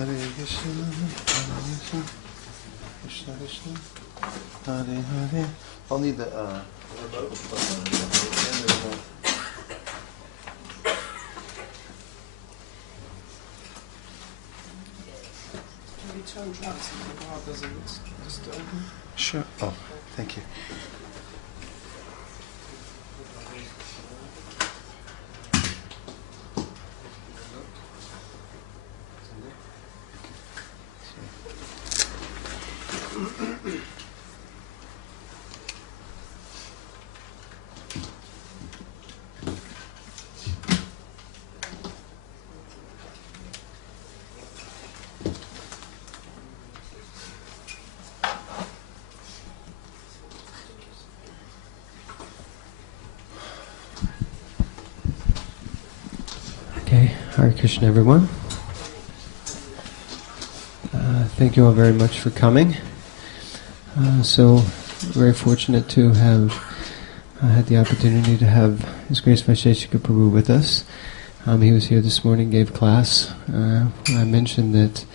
Hare Krishna, Krishna Krishna, Hare Hare. I'll need the remote. Turn traps if the bar doesn't disturb me. Sure. Oh, thank you. Okay, Hare Krishna everyone. Thank you all very much for coming. So very fortunate to have had the opportunity to have His Grace Vaisesika Prabhu with us. He was here this morning, gave class. I mentioned that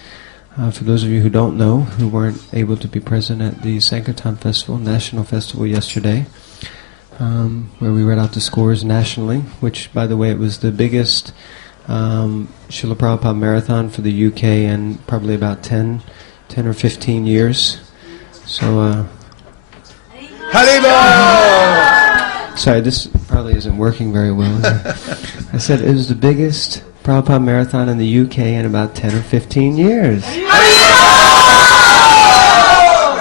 for those of you who don't know, who weren't able to be present at the Sankirtan Festival, National Festival yesterday, where we read out the scores nationally, which, by the way, it was the biggest Srila Prabhupada marathon for the UK in probably about 10 or 15 years. So, Haribol! Sorry, this probably isn't working very well. I said it was the biggest Prabhupada marathon in the UK in about 10 or 15 years.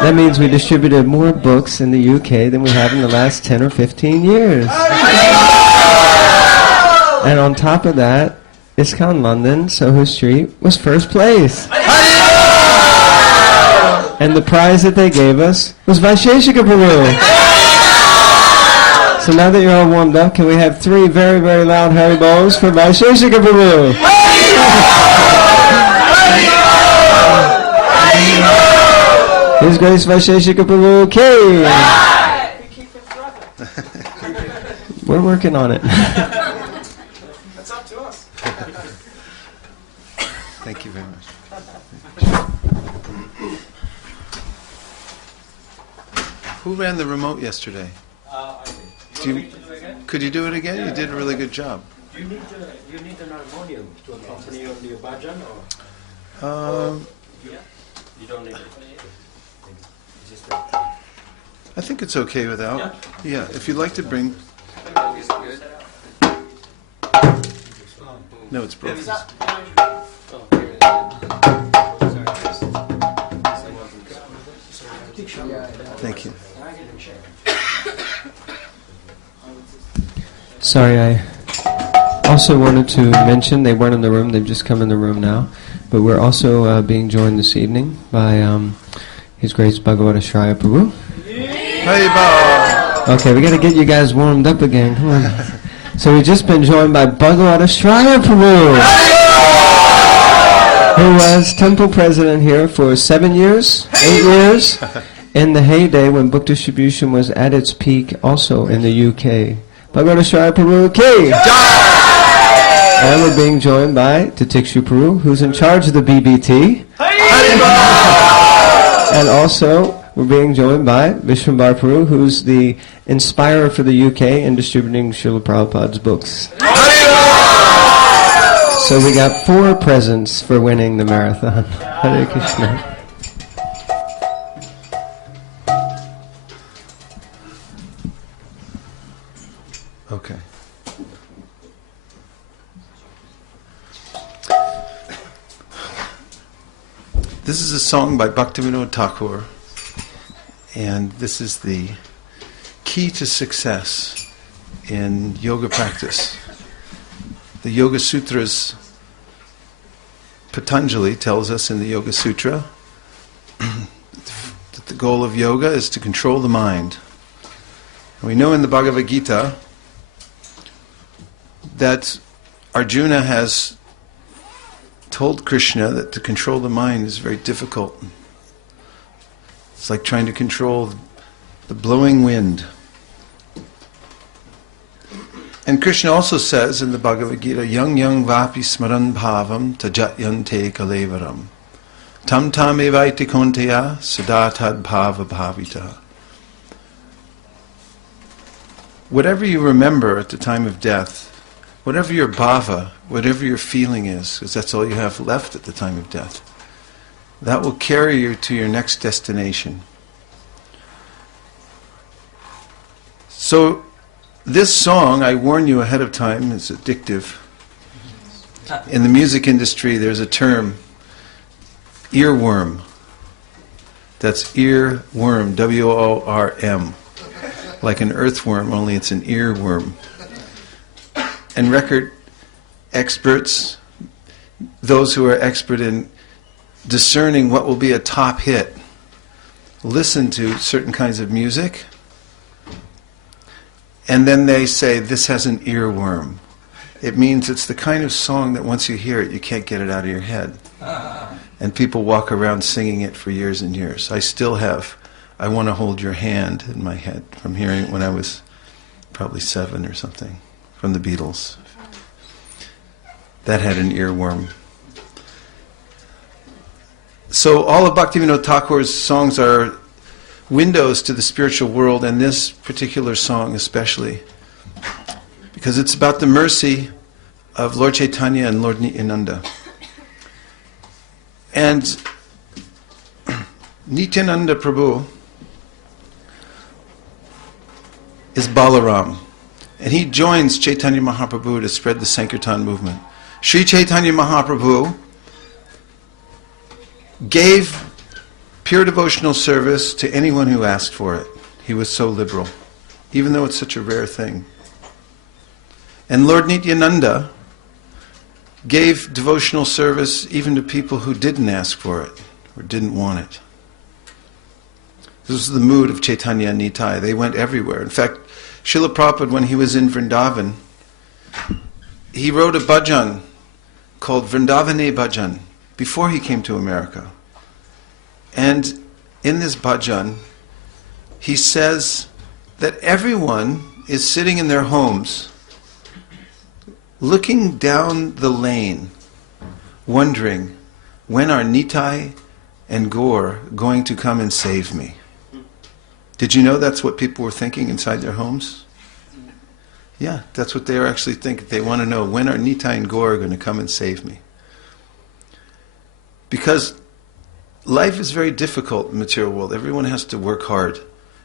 That means we distributed more books in the UK than we have in the last 10 or 15 years. And on top of that, ISKCON London, Soho Street, was first place. And the prize that they gave us was Vaisesika Prabhu. So now that you're all warmed up, can we have 3 very, very loud Haribols for Vaisesika Prabhu? His Grace Vaisesika Prabhu K. We're working on it. That's up to us. Thank you very much. Who ran the remote yesterday? I did. Could you do it again? You did a really good job. You need an harmonium to accompany on the bhajan, or you don't need it. Just I think it's okay without. Yeah, if you'd like to bring. No, it's broken. Thank you. Sorry, I also wanted to mention, they weren't in the room, they've just come in the room now, but we're also being joined this evening by His Grace Bhagavata Shraya Prabhu. Okay, we got to get you guys warmed up again, come on. So we've just been joined by Bhagavata Shraya Prabhu, who was temple president here for 7 years, 8 years, in the heyday when book distribution was at its peak also in the UK. Bhagavata Shraya Prabhu K. And we're being joined by Tatikshu Prabhu, who's in charge of the BBT. And also, we're being joined by Vishwambar Prabhu, who's the inspirer for the UK in distributing Srila Prabhupada's books. So we got 4 presents for winning the marathon. Hare Krishna. Okay. This is a song by Bhaktivinoda Thakur, and this is the key to success in yoga practice. The Yoga Sutras, Patanjali tells us in the Yoga Sutra that the goal of yoga is to control the mind. And we know in the Bhagavad Gita that Arjuna has told Krishna that to control the mind is very difficult. It's like trying to control the blowing wind. And Krishna also says in the Bhagavad Gita, Yang vapi smaran bhavam tajat yante kalevaram. Tam tam evaiti konteya sadatad bhava bhavita. Whatever you remember at the time of death, whatever your bhava, whatever your feeling is, because that's all you have left at the time of death, that will carry you to your next destination. So, this song, I warn you ahead of time, is addictive. In the music industry, there's a term, earworm. That's earworm, W-O-R-M. Like an earthworm, only it's an earworm. And record experts, those who are expert in discerning what will be a top hit, listen to certain kinds of music, and then they say, this has an earworm. It means it's the kind of song that once you hear it, you can't get it out of your head. And people walk around singing it for years and years. I still have I Want to Hold Your Hand in my head from hearing it when I was probably 7 or something, from the Beatles. That had an earworm. So all of Bhaktivinoda Thakur's songs are windows to the spiritual world, and this particular song especially, because it's about the mercy of Lord Chaitanya and Lord Nityananda. And Nityananda Prabhu is Balaram, and he joins Chaitanya Mahaprabhu to spread the Sankirtan movement. Sri Chaitanya Mahaprabhu gave pure devotional service to anyone who asked for it. He was so liberal, even though it's such a rare thing. And Lord Nityananda gave devotional service even to people who didn't ask for it or didn't want it. This was the mood of Chaitanya and Nitai. They went everywhere. In fact, Srila Prabhupada, when he was in Vrindavan, he wrote a bhajan called Vrindavane Bhajan before he came to America. And in this bhajan, he says that everyone is sitting in their homes looking down the lane, wondering, when are Nitai and Gaur going to come and save me? Did you know that's what people were thinking inside their homes? Yeah, that's what they are actually thinking. They want to know, when are Nitai and Gaur going to come and save me? Because life is very difficult in the material world. Everyone has to work hard.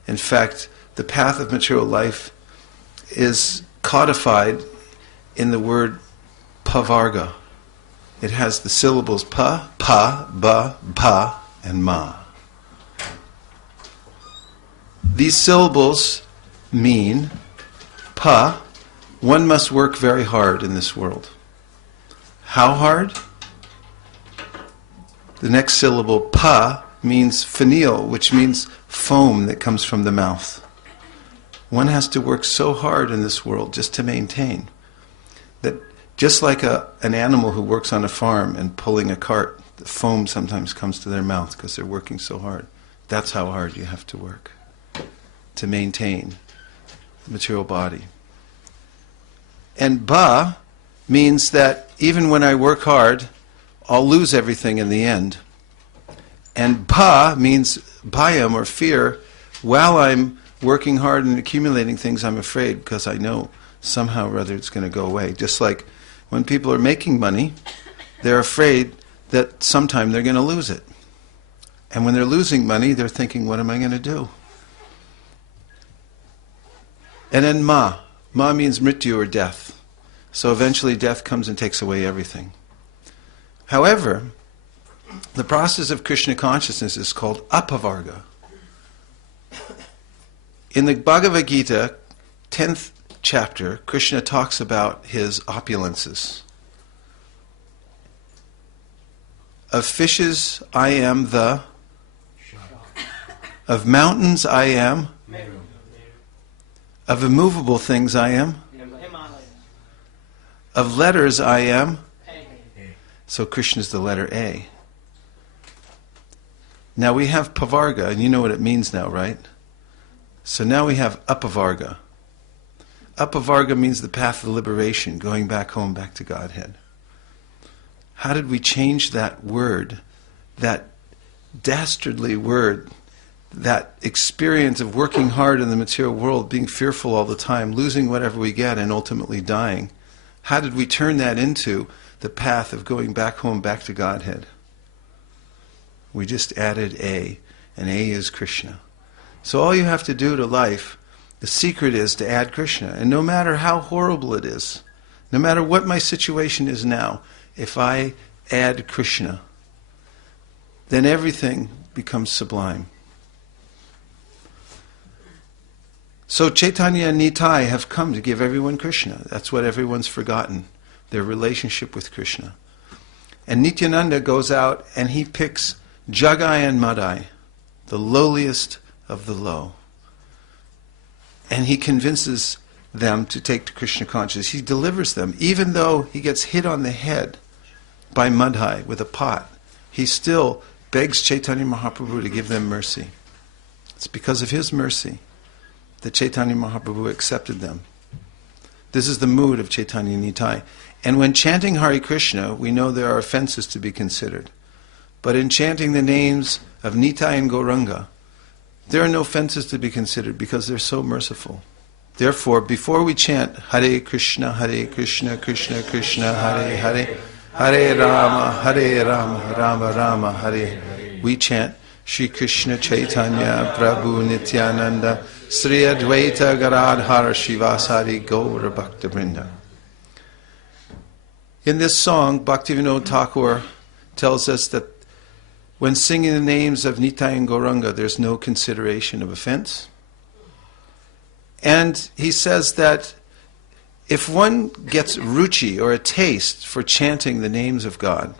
In fact, the path of material life is codified in the word pavarga. It has the syllables pa, ba, pa, and ma. These syllables mean pa, one must work very hard in this world. How hard? The next syllable, pa, means finial, which means foam that comes from the mouth. One has to work so hard in this world just to maintain that, just like an animal who works on a farm and pulling a cart, the foam sometimes comes to their mouth because they're working so hard. That's how hard you have to work to maintain the material body. And ba means that even when I work hard, I'll lose everything in the end. And pa means bhayam, or fear. While I'm working hard and accumulating things, I'm afraid because I know somehow or other it's going to go away. Just like when people are making money, they're afraid that sometime they're going to lose it. And when they're losing money, they're thinking, what am I going to do? And then ma. Ma means mrityu, or death. So eventually death comes and takes away everything. However, the process of Krishna consciousness is called apavarga. In the Bhagavad Gita, 10th chapter, Krishna talks about his opulences. Of fishes I am the, of mountains I am, of immovable things I am, of letters I am. So Krishna is the letter A. Now we have pavarga, and you know what it means now, right? So now we have apavarga. Apavarga means the path of liberation, going back home, back to Godhead. How did we change that word that dastardly word, that experience of working hard in the material world, being fearful all the time, losing whatever we get, and ultimately dying, how did we turn that into the path of going back home, back to Godhead? We just added A, and A is Krishna. So all you have to do to life, the secret is to add Krishna. And no matter how horrible it is, no matter what my situation is now, if I add Krishna, then everything becomes sublime. So Chaitanya and Nitai have come to give everyone Krishna. That's what everyone's forgotten, their relationship with Krishna. And Nityananda goes out and he picks Jagai and Madai, the lowliest of the low. And he convinces them to take to Krishna consciousness. He delivers them. Even though he gets hit on the head by Madhai with a pot, he still begs Chaitanya Mahaprabhu to give them mercy. It's because of his mercy that Chaitanya Mahaprabhu accepted them. This is the mood of Chaitanya Nitai. And when chanting Hare Krishna, we know there are offenses to be considered. But in chanting the names of Nitai and Gauranga, there are no offenses to be considered because they're so merciful. Therefore, before we chant Hare Krishna, Krishna Krishna, Hare Hare, Hare Rama, Rama Rama, Hare, we chant Shri Krishna Chaitanya Prabhu Nityananda Sri Advaita Garadhara Shivasari Gaura Bhakta Vrinda. In this song, Bhaktivinoda Thakur tells us that when singing the names of Nitai and Gauranga, there's no consideration of offense. And he says that if one gets ruchi or a taste for chanting the names of God,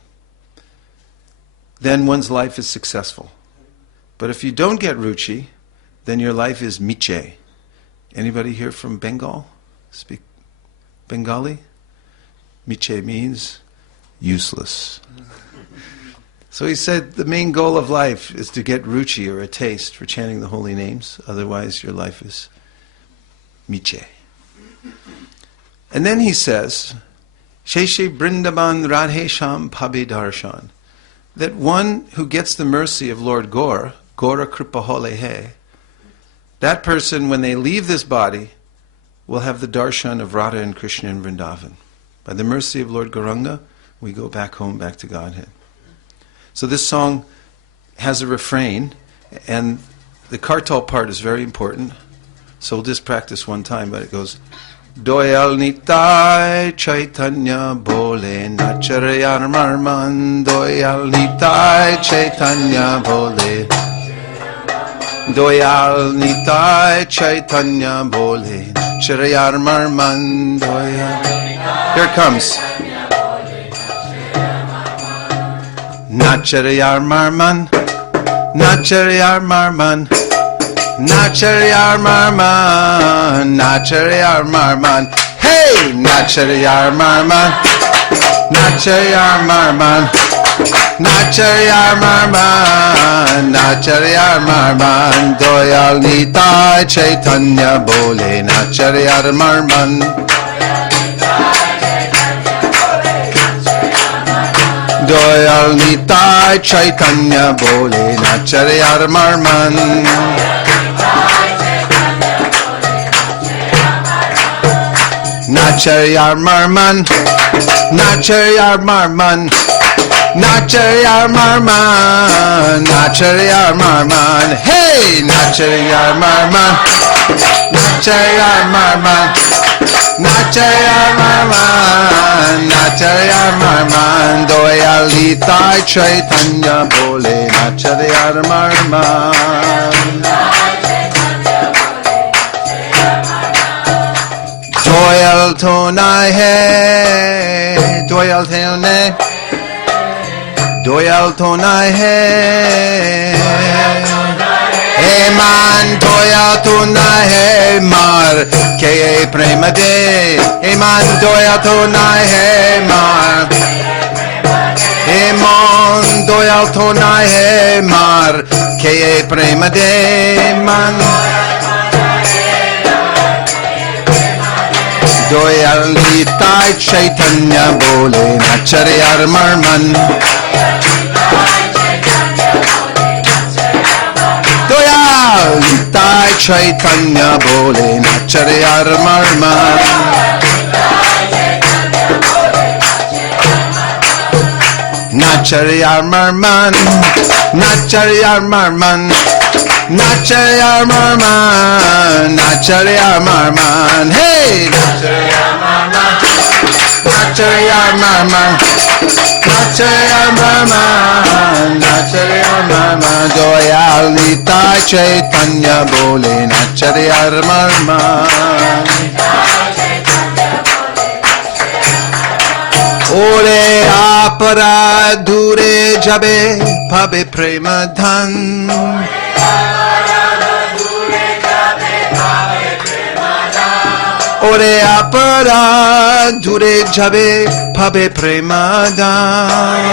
then one's life is successful. But if you don't get ruchi, then your life is miche. Anybody here from Bengal? Speak Bengali? Miche means useless. So he said the main goal of life is to get ruchi or a taste for chanting the holy names. Otherwise your life is miche. And then he says, Sheshe Brindaban Radhe Sham Pabe Darshan, that one who gets the mercy of Lord Gaur, Gaura Kripa Hole He, that person, when they leave this body, will have the darshan of Radha and Krishna in Vrindavan. By the mercy of Lord Gauranga, we go back home, back to Godhead. So this song has a refrain, and the kartal part is very important. So we'll just practice one time, but it goes, Doyal Nitai Chaitanya Bole Nacharayar Marman, Doyal Nitai Chaitanya Bole, Doyal Nitai Chaitanya Bole Nacharayar Marman, Doyal. Here it comes. Nacharayar Marman, Nacharayar Marman, Nacharayar Marman, Nacharayar Marman, hey! Nacharayar Marman, Nacharayar Marman, Nacharayar Marman, Nacharayar Marman, Doyal Nitai Chaitanya Bole, Nacharayar Marman, Doyal Nitai Chaitanya Bole, Nacharayar Marman, Nacharayar Marman, Nacharayar Marman, Nacharayar Marman, Nacharayar Marman, hey! Nacharayar Marman, Nacharayar Marman, Nacharayar Marman, Nacharayar Marman, Doyal Nitai Chaitanya Bole, Nacharayar Marman. Doyal Tonai Hai, Doyal Tonai, Doyal Tonai Hai, Hey man, Doyal Tonai Hai Mar, K.A. Prema De, Hey man, Doyal Tonai Hai Mar, Hey man, Doyal Tonai Hai Mar, K.A. Prema De, man. Doyal Nitai Chaitanya Bole, Nacharayar Marman, Chaitanya bole nachare yar marman. Nachare yar marman, nachare yar marman, nachare yar marman, nachare yar marman. Hey, nachare yar marman, nachare yar marman, nachare yar marman, nachare yar marman. Doyal nitai Chaitanya bole nachare yar marman. Ore apara dure jabe pabe prema dhan. Ore apara dure jabe pabe prema dhan.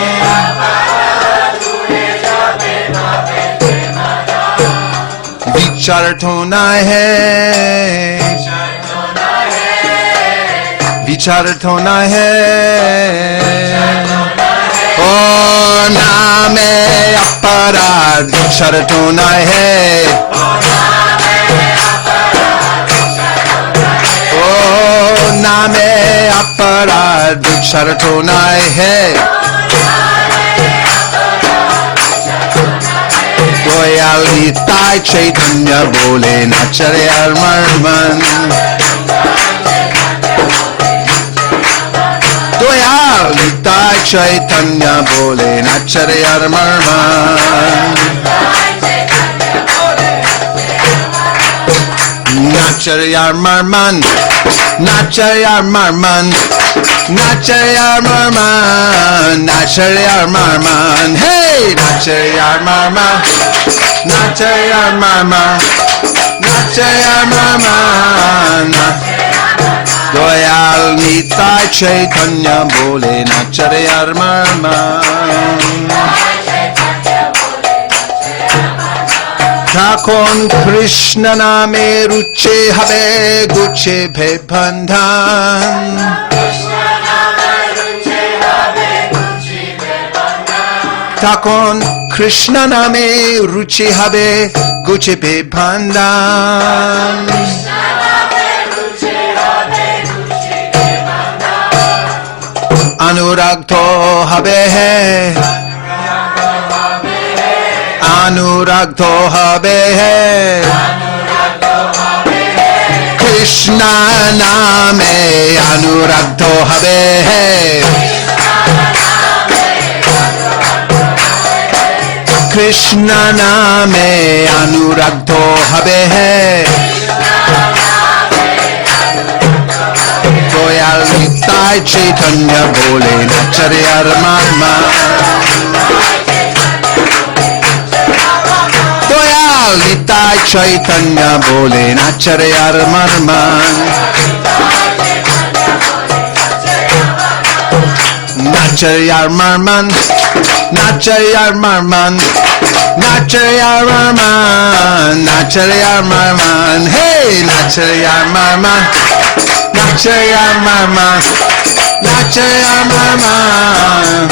Vichar thona hai, विचार होना है ओ नामे अपराध शरत होना है ओ नामे अपराध शरत होना है Doyal nitai Chaitanya bole nachare yar marman. Nitai Chaitanya bole nachare yar marman. Nachare yar marman, nachare yar marman, nachare yar marman, nachare yar marman. Hey, nachare yar marman, nachare yar marman, nachare yar marman. Doyal nitai Chaitanya bole nachare yar marman. Thakon Krishna name ruche habe guche bhe bandhan. Thakon Krishna name ruche habe guche bhe bandhan. Anuragto habe hai, Anuragto habe hai, Krishna name Anuragto habe hai, Krishna name Anuragto habe hai. Doyal nitai Chaitanya bole nachare yar marman. Doyal nitai Chaitanya bole nachare yar marman. Nachare yar marman, nachare yar marman, nachare yar marman, nachare yar marman. Hey, nachare yar marman. Nachare yar marman, nachare yar marman.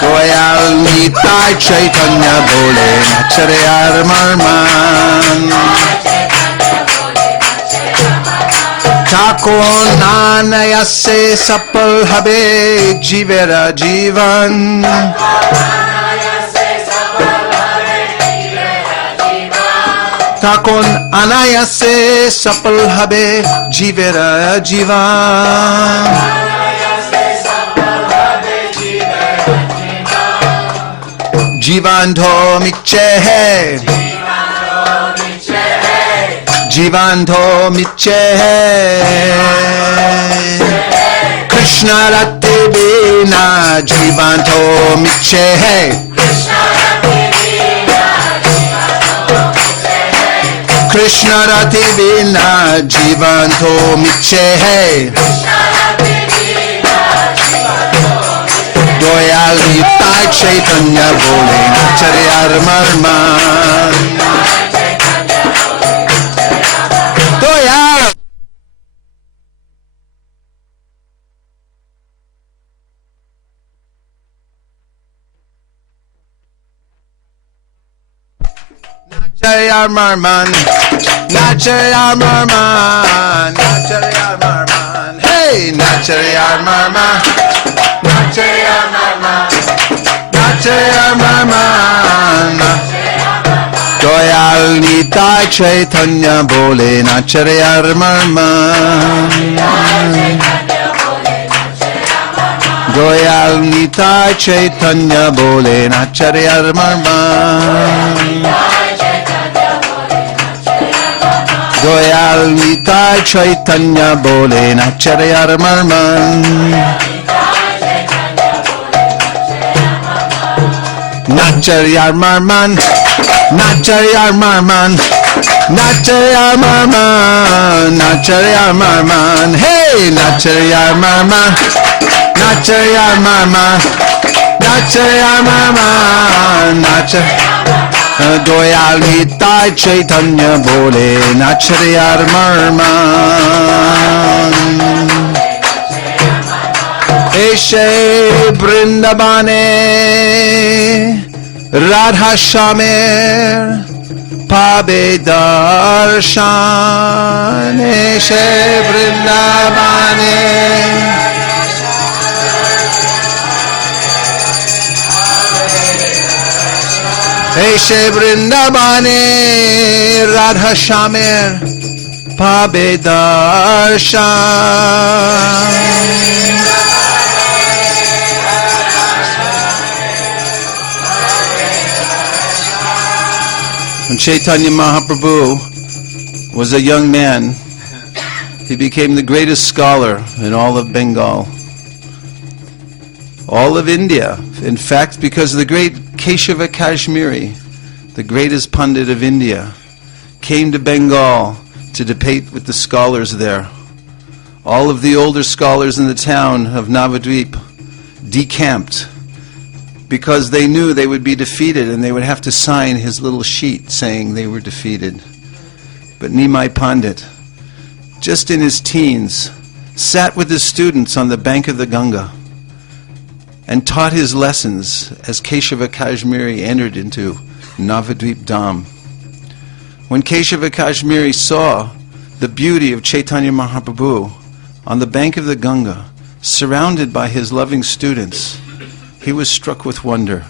Doyal nitai Chaitanya bole nachare yar marman. Thakon nanaya se sapal habe jivera jivan. Thakon anayase sapal habe jivera jivan. Jivan dho miche hai, Jivan dho miche hai. Krishna rate bina jivan dho miche hai. Krishna rati bina jivan to miche hai. Doyal nitai Chaitanya bole nachare yar marman. Doyal Nacharya Marman, Nacharya Marman, Nacharya Marman, hey, Nacharya Marman, Nacharya Marman, Nacharya Marman. Goyal Nitai Chaitanya Bole Nacharya Marman. Goyal Nitai Chaitanya Bole Nacharya Marman. Goyal Nitai Chaitanya Bole Nacharya Marman. Nacharya Marman, Nacharya Marman, Nacharya Marman, Nacharya Marman, hey, Nacharya Marman, Nacharya Marman, Nacharya Marman, Nacharya Goyal Nitai Chaitanya Bole Nacharya Marman. Eshe Brindabane Radha Shamer Pabe Darshan Eshe Brindabane Eshe Brindabane Radha Shamer Pabe Darshan. When Chaitanya Mahaprabhu was a young man, he became the greatest scholar in all of Bengal, all of India. In fact, because the great Keshava Kashmiri, the greatest pundit of India, came to Bengal to debate with the scholars there. All of the older scholars in the town of Navadvip decamped because they knew they would be defeated and they would have to sign his little sheet saying they were defeated. But Nimai Pandit, just in his teens, sat with his students on the bank of the Ganga and taught his lessons as Keshava Kashmiri entered into Navadvip Dham. When Keshava Kashmiri saw the beauty of Chaitanya Mahaprabhu on the bank of the Ganga, surrounded by his loving students, he was struck with wonder.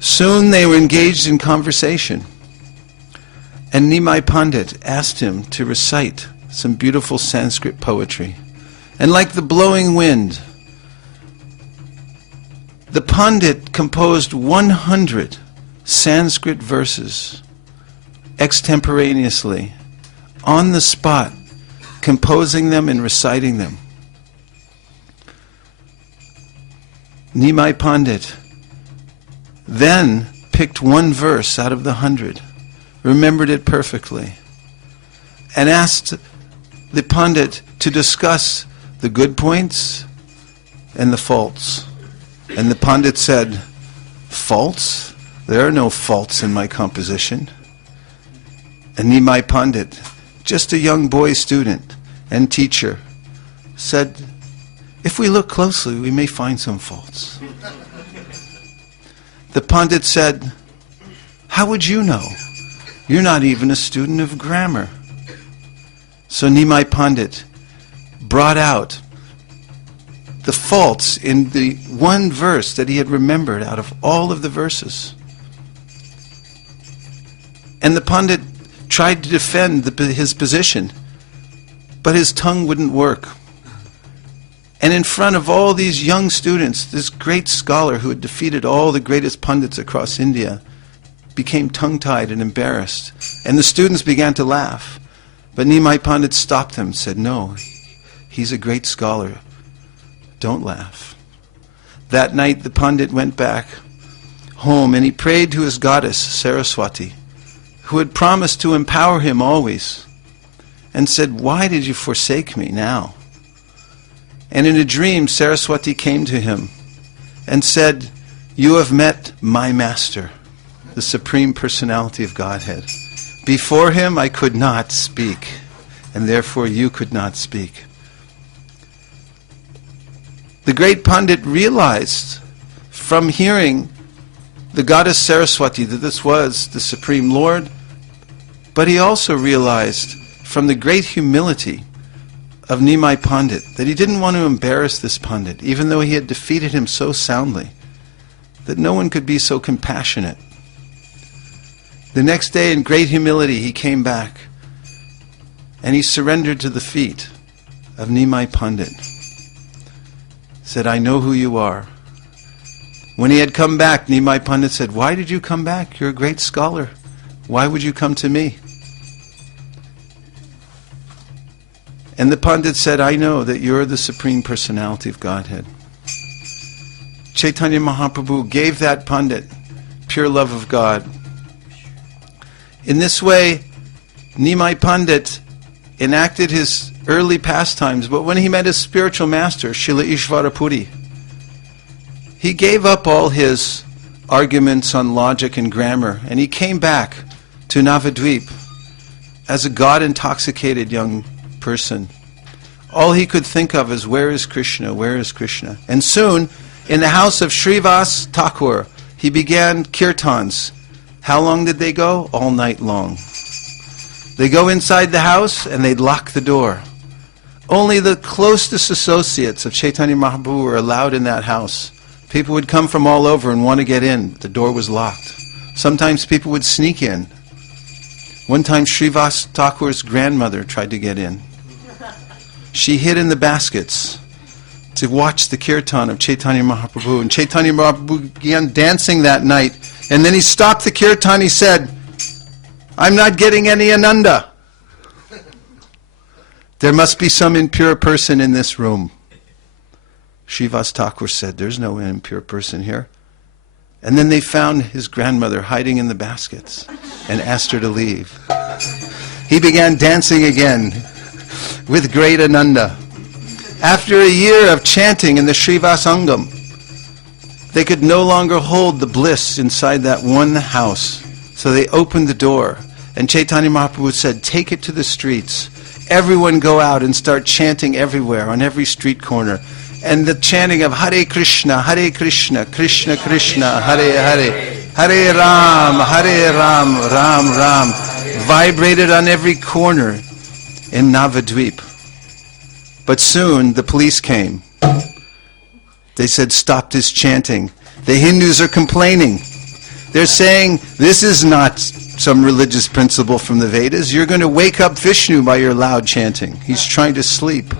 Soon they were engaged in conversation, and Nimai Pandit asked him to recite some beautiful Sanskrit poetry. And like the blowing wind, the Pandit composed 100 Sanskrit verses extemporaneously, on the spot, composing them and reciting them. Nimai Pandit then picked one verse out of the 100, remembered it perfectly, and asked the Pandit to discuss the good points and the faults. And the Pandit said, "Faults? There are no faults in my composition." And Nimai Pandit, just a young boy student and teacher, said, "If we look closely, we may find some faults." The Pandit said, "How would you know? You're not even a student of grammar." So Nimai Pandit brought out the faults in the one verse that he had remembered out of all of the verses. And the Pandit tried to defend his position, but his tongue wouldn't work. And in front of all these young students, this great scholar who had defeated all the greatest pundits across India became tongue-tied and embarrassed. And the students began to laugh. But Nimai Pandit stopped them and said, "No, he's a great scholar. Don't laugh." That night the Pandit went back home and he prayed to his goddess, Saraswati, who had promised to empower him always, and said, "Why did you forsake me now?" And in a dream, Saraswati came to him and said, "You have met my master, the Supreme Personality of Godhead. Before him I could not speak, and therefore you could not speak." The great Pandit realized from hearing the goddess Saraswati that this was the Supreme Lord, but he also realized from the great humility of Nimai Pandit that he didn't want to embarrass this Pandit, even though he had defeated him so soundly, that no one could be so compassionate. The next day, in great humility, he came back and he surrendered to the feet of Nimai Pandit. Said, I know who you are. When he had come back, Nimai Pandit said, why did you come back? You're a great scholar. Why would you come to me? And the Pandit said, I know that you're the Supreme Personality of Godhead. Chaitanya Mahaprabhu gave that Pandit pure love of God. In this way, Nimai Pandit enacted his early pastimes, but when he met his spiritual master, Srila Ishvarapuri, he gave up all his arguments on logic and grammar, and he came back to Navadvip as a God-intoxicated young person. All he could think of is, where is Krishna, where is Krishna? And soon, in the house of Srivas Thakur, he began kirtans. How long did they go? All night long. They go inside the house and they'd lock the door. Only the closest associates of Chaitanya Mahaprabhu were allowed in that house. People would come from all over and want to get in. The door was locked. Sometimes people would sneak in. One time Srivas Thakur's grandmother tried to get in. She hid in the baskets to watch the kirtan of Chaitanya Mahaprabhu. And Chaitanya Mahaprabhu began dancing that night. And then he stopped the kirtan. He said, I'm not getting any ananda. There must be some impure person in this room. Srivas Thakur said, there's no impure person here. And then they found his grandmother hiding in the baskets and asked her to leave. He began dancing again with great ananda. After a year of chanting in the Srivasangam, they could no longer hold the bliss inside that one house. So they opened the door, and Chaitanya Mahaprabhu said, take it to the streets. Everyone go out and start chanting everywhere, on every street corner. And the chanting of Hare Krishna, Krishna Krishna, Hare Hare, Hare Ram, Ram Ram, vibrated on every corner in Navadvip. But soon the police came. They said, stop this chanting. The Hindus are complaining. They're saying, this is not some religious principle from the Vedas. You're going to wake up Vishnu by your loud chanting. He's trying to sleep.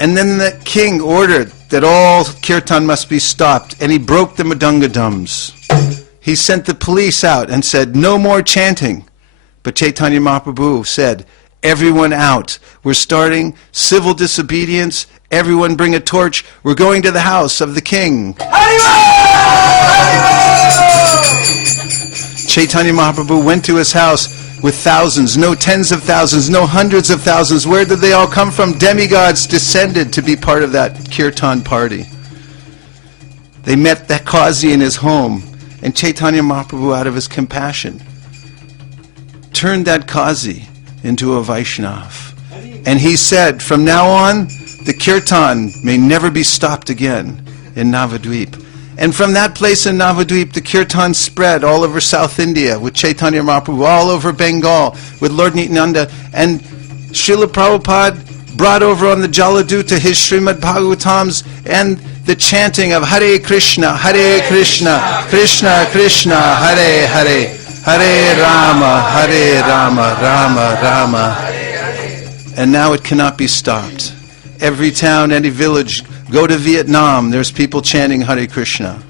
And then the king ordered that all kirtan must be stopped, and he broke the Madungadums. He sent the police out and said, no more chanting. But Chaitanya Mahaprabhu said, everyone out. We're starting civil disobedience. Everyone bring a torch. We're going to the house of the king. Chaitanya Mahaprabhu went to his house with thousands, no tens of thousands, no hundreds of thousands. Where did they all come from? Demigods descended to be part of that kirtan party. They met that Qazi in his home, and Chaitanya Mahaprabhu, out of his compassion, turned that Qazi into a Vaishnav. And he said, from now on, the kirtan may never be stopped again in Navadvip. And from that place in Navadvip, the kirtan spread all over South India with Chaitanya Mahaprabhu, all over Bengal with Lord Nityananda. And Srila Prabhupada brought over on the Jaladuta his Srimad Bhagavatams and the chanting of Hare Krishna, Krishna Krishna, Hare Hare, Hare Rama, Rama Rama. And now it cannot be stopped. Every town, any village, go to Vietnam, there's people chanting Hare Krishna.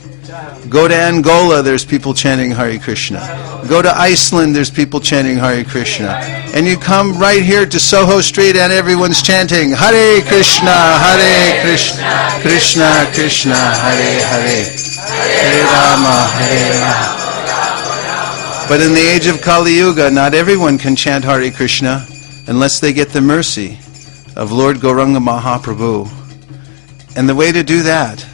Go to Angola, there's people chanting Hare Krishna. Go to Iceland, there's people chanting Hare Krishna. And you come right here to Soho Street and everyone's chanting Hare Krishna, Krishna Krishna, Hare Hare, Hare Rama, Hare Rama. But in the age of Kali Yuga, not everyone can chant Hare Krishna unless they get the mercy of Lord Gauranga Mahaprabhu. And the way to do that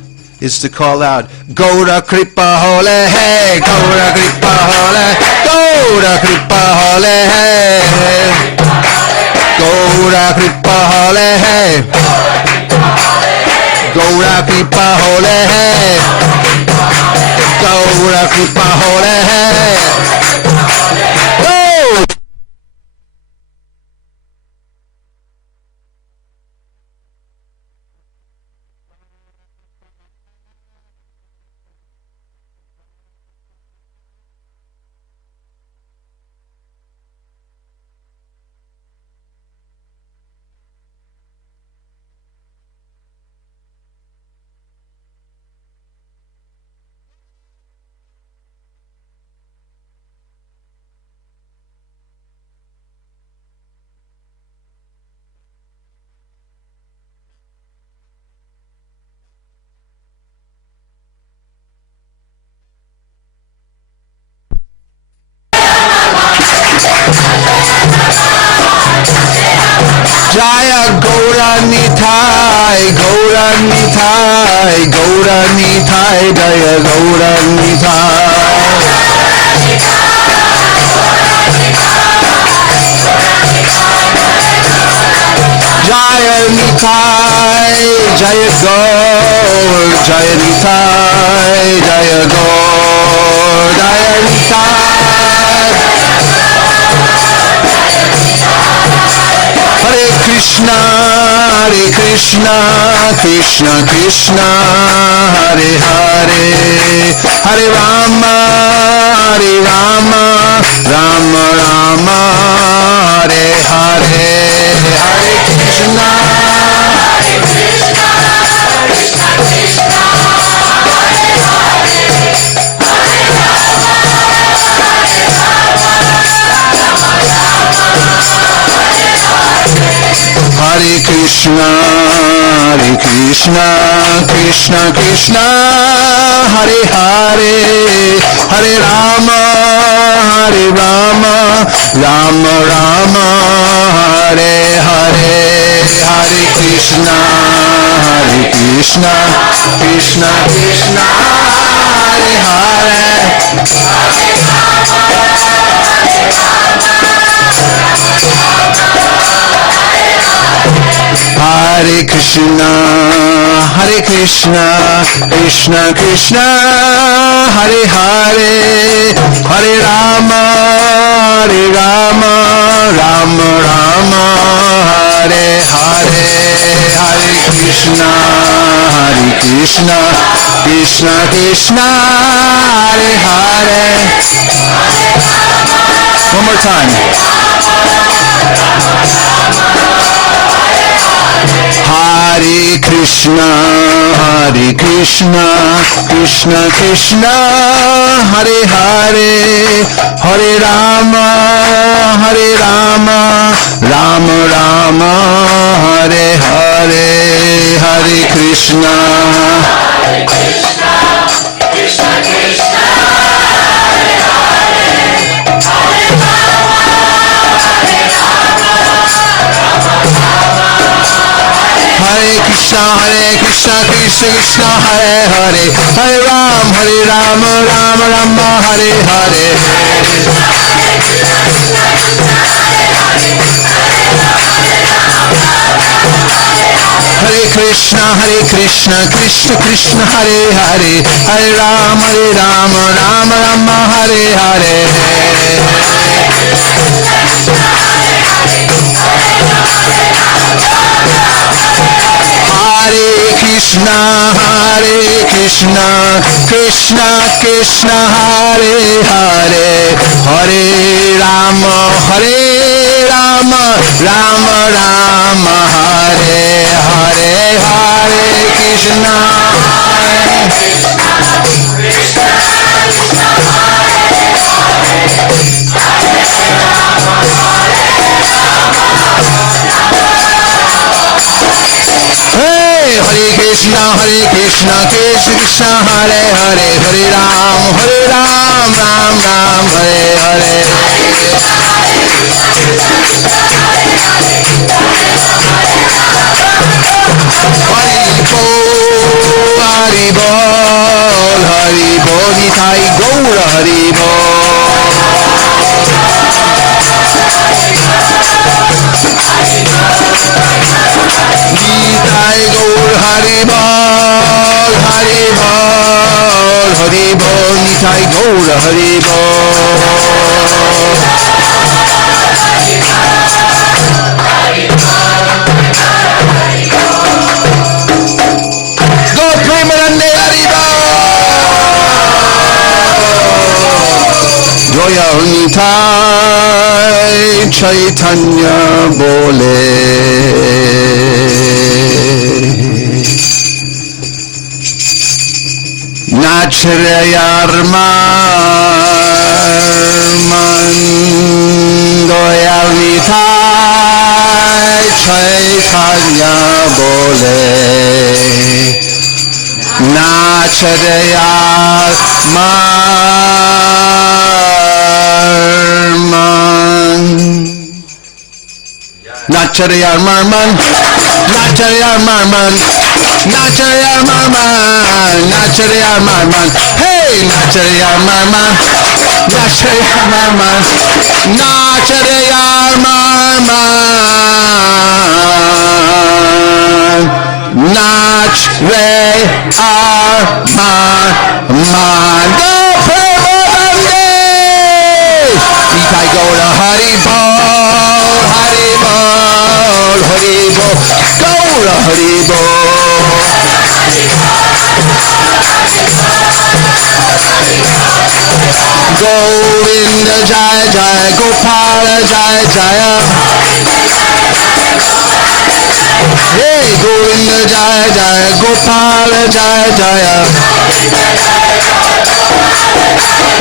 is to call out, Gaura Kripa Hole Hey, Gaura Kripa Hole, Gaura Kripa Hole Hey, Gaura Kripa Hole Hey, Gaura Kripa Hole Hai, Gaura Kripa Hole Hai. Oh! Jaya Gaura Nitai, Gaura Nitai, Gaura Nitai, Jaya Gaura Nitai. Jaya Nitai, Jaya Gaur, Jaya Nitai, Jaya Gaur, Jaya Nitai. Hare Krishna, Krishna Krishna, Hare Hare, Hare Rama, Rama Rama, Hare Hare, Hare Krishna, Krishna Krishna, Hare Hare, Hare Rama, Hare Krishna, Krishna Krishna, Hare Hare, Hare Rama, Rama Rama, Hare Hare, Hare Krishna, Krishna Krishna, Hare Hare, Hare Rama, Hare Krishna, Krishna Krishna, Hare Hare, Hare Rama, Rama Rama, Hare Hare, Hare Krishna, Krishna Krishna, Hare Hare. One more time. Hare Krishna, Krishna Krishna, Hare Hare, Hare Rama, Rama Rama, Hare Hare, Hare Krishna, Krishna Krishna, Hare Hare, Hare Rama, Hare Krishna, Krishna Krishna, Hare Hare, Hare Ram, Rama Rama, Hare Hare. Hare Krishna, Krishna Krishna, Hare Hare, Hare Ram, Rama Rama, Hare Hare. Hare Krishna, Krishna Krishna, Hare Hare, Hare Rama, Rama Rama, Hare Hare, Hare Krishna, Krishna Krishna, Hare Rama, Hey, Hare Krishna, Krishna Hare Hare, Hare Ram, Ram, Hare Hare. Hari Bol, Nitai Gaura Hari Bol. Nitai Gaur Hari Bol. Haribo, Nitai Gaura Haribo. Go Premanande Haribo. Joya Nitai Chaitanya Bole. Nachrayarman Goyal Nitai Chaitanya Bole. Nachrayarman Nachrayarman Nachrayarman Nachrayarman Nachrayarman Hey Nachrayarman Nachrayarman Nachrayarman Nachrayarman Go Premanande Nitai Gaura Haribo Haribo Haribo Gaura Haribo Govinda Jaya Jaya Gopala Jaya Jaya. Hey Govinda Jaya Jaya Gopala Jaya Jaya.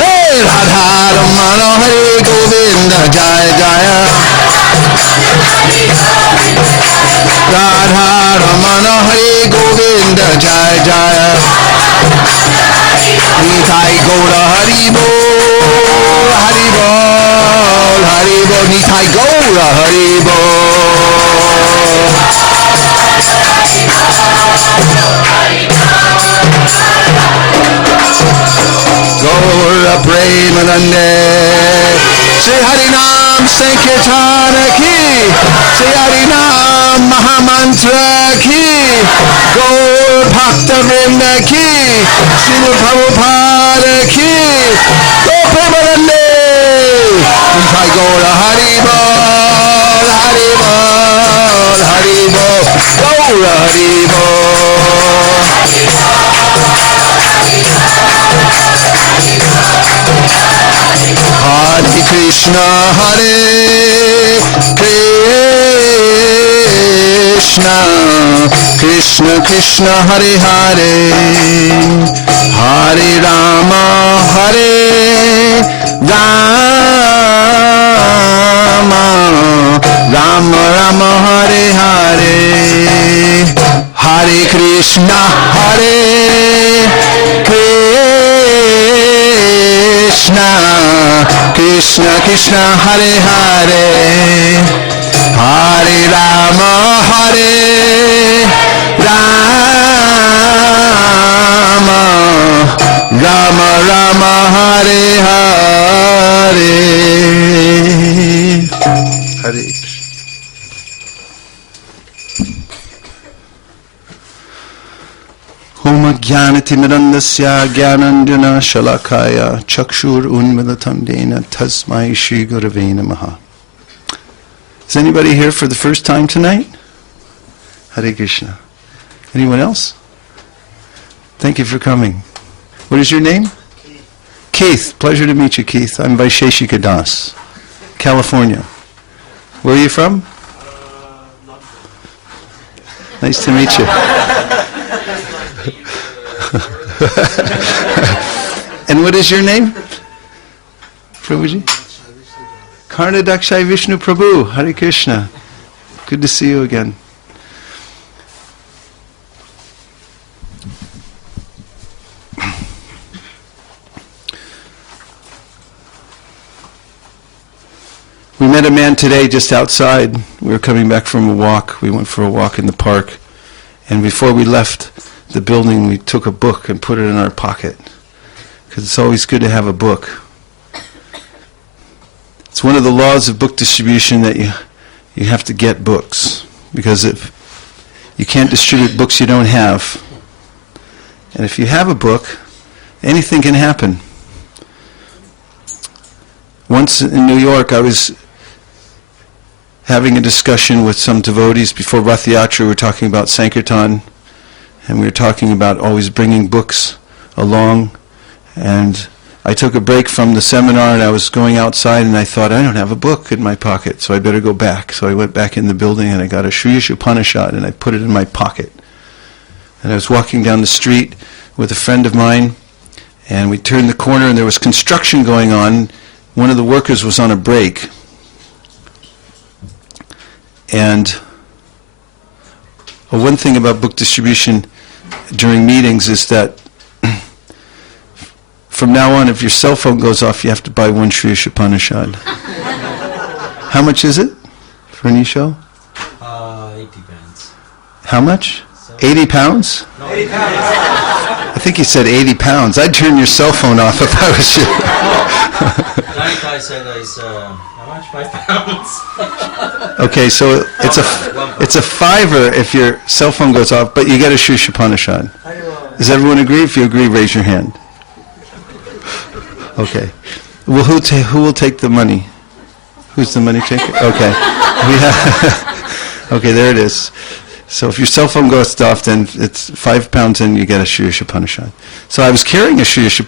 Hey Radha Ramana Hare Govinda Jaya Jaya. Radha Ramana Hare Govinda Jaya Jaya. Nitai Gaura Haribo Haribo Haribo Nitai Gaura Haribo. Gaura Premanande Shri Harinam Sankirtana Ki Shri Harinam Mahamantra Ki Gaur Bhakta Vrinda Ki Srila Prabhupada Ki Go Premanande Nitai Gaura Haribo Haribo Haribo Gaura Haribo. Hare Krishna Hare Krishna Krishna Krishna Hare Hare Hare Rama Hare Rama Rama Rama Hare Hare Hare Krishna Hare Krishna Krishna Krishna Hare Hare Hare Rama Hare Rama Rama Rama Hare Hare Hare Om Jnanatimirandasya Jnanandjana Shalakaya Chakshur Unmilatam Dena Tasmai Shri Gurave Namaha. Is anybody here for the first time tonight? Hare Krishna. Anyone else? Thank you for coming. What is your name? Keith. Pleasure to meet you, Keith. I'm Vaisesika Das, California. Where are you from? Nice to meet you. And what is your name? Prabhuji? Karnadakshay Vishnu Prabhu. Hare Krishna. Good to see you again. We met a man today just outside. We were coming back from a walk. We went for a walk in the park. And before we left the building, we took a book and put it in our pocket. Because it's always good to have a book. It's one of the laws of book distribution that you have to get books. Because if you can't distribute books you don't have. And if you have a book, Anything can happen. Once in New York, I was having a discussion with some devotees before Rath Yatra. We were talking about Sankirtan, and we were talking about always bringing books along. And I took a break from the seminar, and I was going outside, and I thought, I don't have a book in my pocket, so I better go back. So I went back in the building, and I got a Sri Upanishad, and I put it in my pocket. And I was walking down the street with a friend of mine, and we turned the corner, and there was construction going on. One of the workers was on a break. And one thing about book distribution during meetings is that from now on, if your cell phone goes off, you have to buy one Sri Upanishad. How much is it for an e-show? 80 pounds. How much? 80 pounds? No, 80 pounds. I think you said 80 pounds. I'd turn your cell phone off if I was you. Like I said, it's how much? 5 pounds. Okay, so it's a fiver if your cell phone goes off, but you get a Sri Upanishad. Does everyone agree? If you agree, raise your hand. Okay. Well, who will take the money? Who's the money taker? Okay. Okay, there it is. So if your cell phone goes off, then it's 5 pounds and you get a Sri Upanishad. So I was carrying a Sri Upanishad.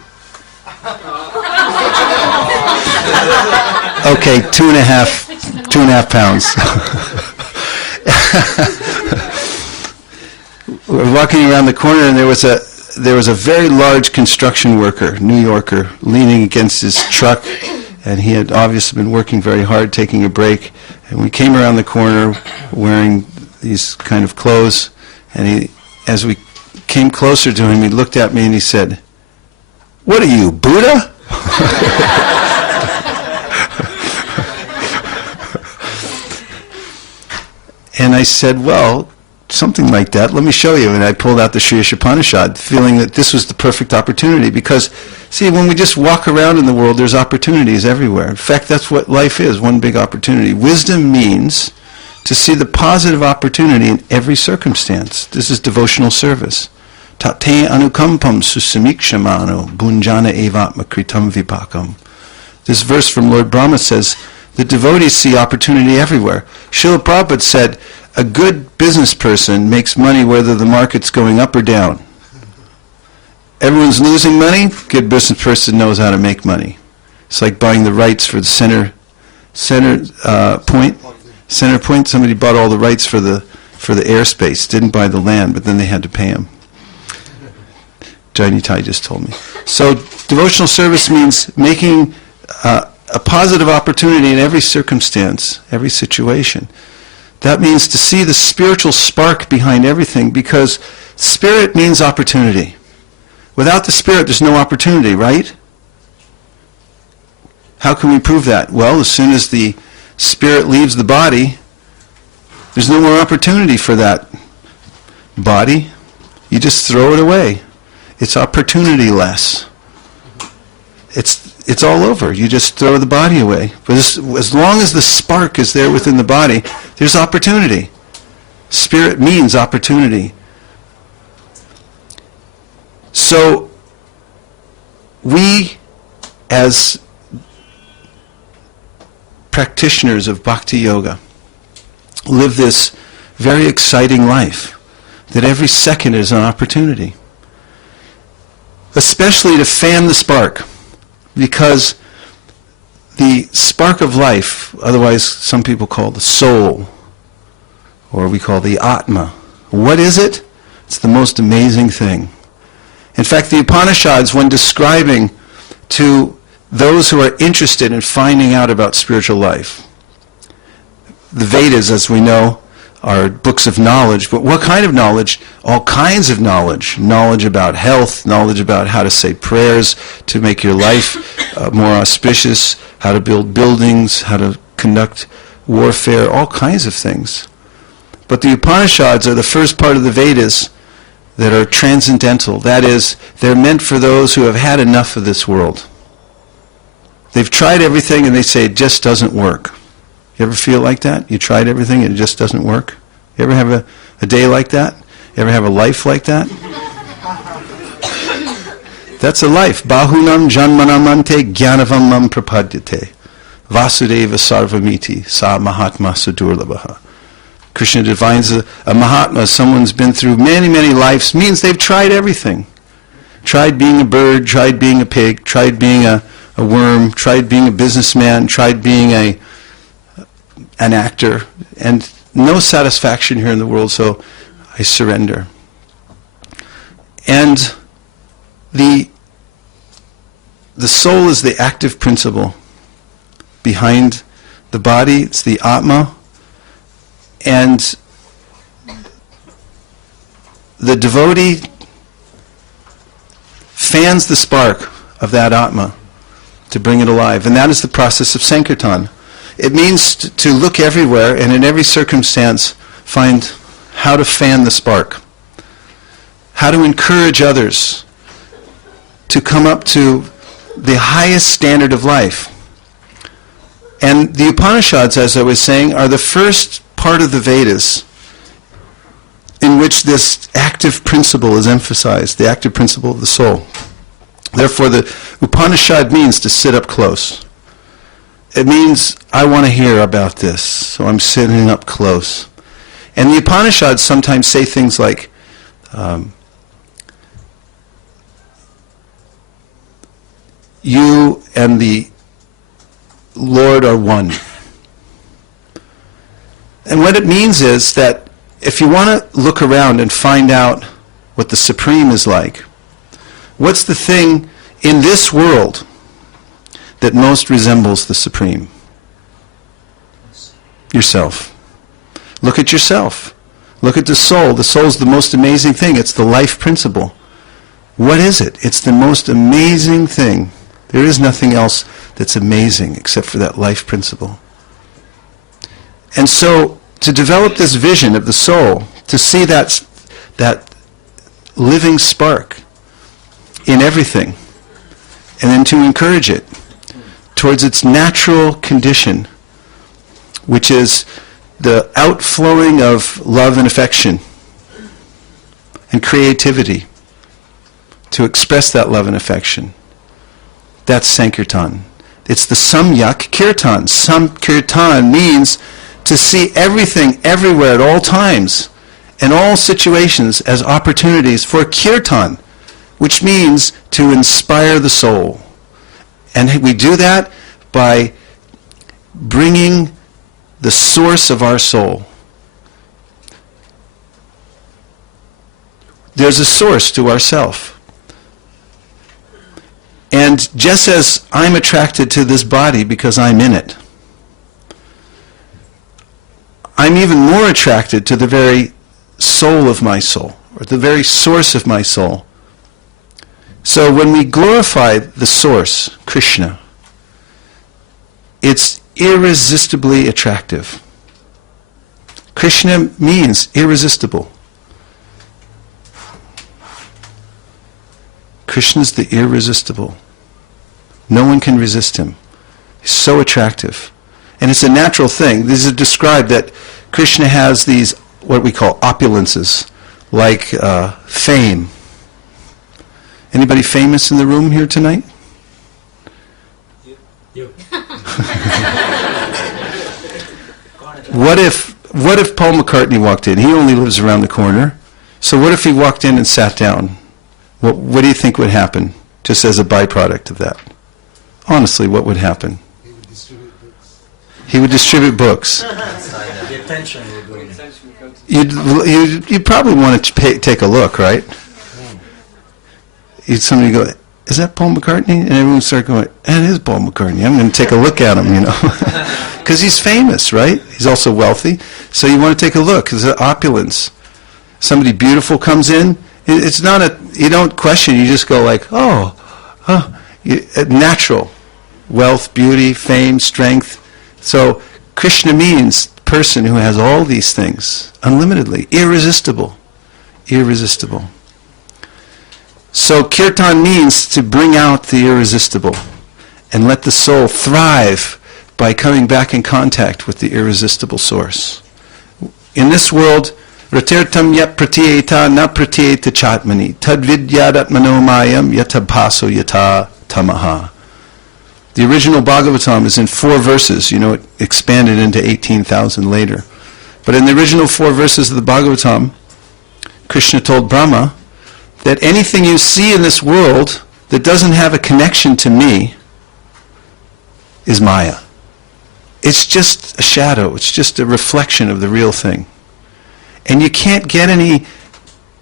Okay, 2.5 pounds. We're walking around the corner, and there was a very large construction worker, New Yorker, leaning against his truck, and he had obviously been working very hard, taking a break. And we came around the corner wearing these kind of clothes, and as we came closer to him, he looked at me and he said, "What are you, Buddha?" And I said, well, something like that. Let me show you. And I pulled out the Sri Upanishad, feeling that this was the perfect opportunity. Because, see, when we just walk around in the world, there's opportunities everywhere. In fact, that's what life is, one big opportunity. Wisdom means to see the positive opportunity in every circumstance. This is devotional service. Tate anukampam susamikshamano bunjana evatma kritam vipakam. This verse from Lord Brahma says, the devotees see opportunity everywhere. Srila Prabhupada said, a good business person makes money whether the market's going up or down. Everyone's losing money, good business person knows how to make money. It's like buying the rights for the center point. Somebody bought all the rights for the airspace, didn't buy the land, but then they had to pay him. Jaini Tai just told me. So devotional service means making a positive opportunity in every circumstance, every situation. That means to see the spiritual spark behind everything, because spirit means opportunity. Without the spirit, there's no opportunity, right? How can we prove that? Well, as soon as the spirit leaves the body, there's no more opportunity for that body. You just throw it away. It's opportunity-less. It's all over. You just throw the body away. But as long as the spark is there within the body, there's opportunity. Spirit means opportunity. So we, as practitioners of bhakti yoga, live this very exciting life, that every second is an opportunity. Especially to fan the spark, because the spark of life, otherwise some people call the soul, or we call the Atma, what is it? It's the most amazing thing. In fact, the Upanishads, when describing to those who are interested in finding out about spiritual life, the Vedas, as we know, are books of knowledge, but what kind of knowledge? All kinds of knowledge. Knowledge about health, knowledge about how to say prayers to make your life more auspicious, how to build buildings, how to conduct warfare, all kinds of things. But the Upanishads are the first part of the Vedas that are transcendental. That is, they're meant for those who have had enough of this world. They've tried everything and they say it just doesn't work. You ever feel like that? You tried everything and it just doesn't work? You ever have a day like that? You ever have a life like that? That's a life. Bahunam janmanamante jnanavam mam prapadyate. Vasudeva sarvamiti sa mahatma sudurlabhaha. Krishna defines a mahatma, someone's been through many, many lives, means they've tried everything. Tried being a bird, tried being a pig, tried being a worm, tried being a businessman, tried being an actor, and no satisfaction here in the world, so I surrender. And the soul is the active principle behind the body. It's the Atma, and the devotee fans the spark of that Atma to bring it alive, and that is the process of Sankirtan. It means to look everywhere and in every circumstance find how to fan the spark, how to encourage others to come up to the highest standard of life. And the Upanishads, as I was saying, are the first part of the Vedas in which this active principle is emphasized, the active principle of the soul. Therefore, the Upanishad means to sit up close. It means, I want to hear about this, so I'm sitting up close. And the Upanishads sometimes say things like, you and the Lord are one. And what it means is that if you want to look around and find out what the Supreme is like, what's the thing in this world that most resembles the Supreme? Yourself. Look at yourself. Look at the soul. The soul's the most amazing thing. It's the life principle. What is it? It's the most amazing thing. There is nothing else that's amazing except for that life principle. And so, to develop this vision of the soul, to see that living spark in everything, and then to encourage it towards its natural condition, which is the outflowing of love and affection and creativity, to express that love and affection. That's Sankirtan. It's the Samyak Kirtan. Samkirtan means to see everything, everywhere, at all times, in all situations, as opportunities for Kirtan, which means to inspire the soul. And we do that by bringing the source of our soul. There's a source to ourself. And just as I'm attracted to this body because I'm in it, I'm even more attracted to the very soul of my soul, or the very source of my soul. So when we glorify the source, Krishna, it's irresistibly attractive. Krishna means irresistible. Krishna's the irresistible. No one can resist him. He's so attractive. And it's a natural thing. This is described that Krishna has these, what we call opulences, like fame. Anybody famous in the room here tonight? You. What if Paul McCartney walked in? He only lives around the corner. So what if he walked in and sat down? What do you think would happen, just as a byproduct of that? Honestly, what would happen? He would distribute books. He would distribute books. The attention would go in. You'd probably want to take a look, right? Somebody go, is that Paul McCartney? And everyone start going, that is Paul McCartney. I'm going to take a look at him, because he's famous, right? He's also wealthy. So you want to take a look, because the opulence. Somebody beautiful comes in. It's not you don't question, you just go like, natural. Wealth, beauty, fame, strength. So Krishna means person who has all these things, unlimitedly, irresistible. Irresistible. So kirtan means to bring out the irresistible and let the soul thrive by coming back in contact with the irresistible source. In this world, Ratirtam yat pratyeta na pratyeta chatmani. Tadvidyadat manomayam yatabhaso yata tamaha. The original Bhagavatam is in 4 verses. You know, it expanded into 18,000 later. But in the original 4 verses of the Bhagavatam, Krishna told Brahma that anything you see in this world that doesn't have a connection to me is Maya. It's just a shadow. It's just a reflection of the real thing. And you can't get any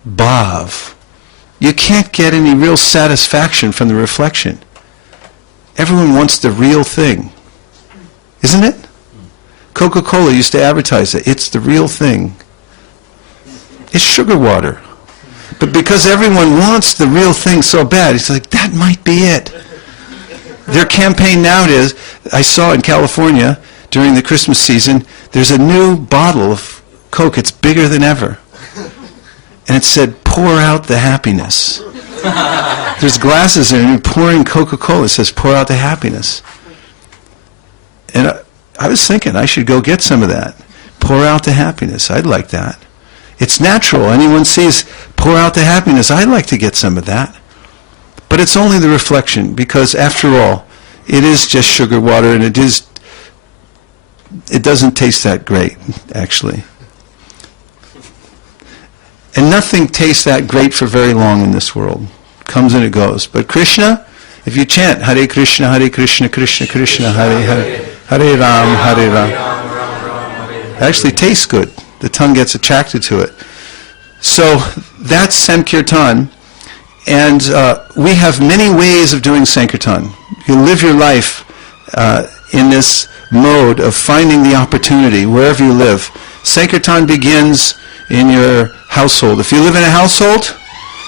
bhav. You can't get any real satisfaction from the reflection. Everyone wants the real thing. Isn't it? Coca-Cola used to advertise it. It's the real thing. It's sugar water. But because everyone wants the real thing so bad, it's like, that might be it. Their campaign now is, I saw in California during the Christmas season, there's a new bottle of Coke. It's bigger than ever. And it said, pour out the happiness. There's glasses in it, and you're pouring Coca-Cola. It says, pour out the happiness. And I was thinking, I should go get some of that. Pour out the happiness. I'd like that. It's natural. Anyone sees, pour out the happiness. I'd like to get some of that. But it's only the reflection, because after all, it is just sugar water, and it doesn't taste that great, actually. And nothing tastes that great for very long in this world. It comes and it goes. But Krishna, if you chant Hare Krishna, Krishna Krishna, Hare Hare, Hare Ram, Hare Ram, it actually tastes good. The tongue gets attracted to it. So that's Sankirtan. And we have many ways of doing Sankirtan. You live your life in this mode of finding the opportunity wherever you live. Sankirtan begins in your household. If you live in a household,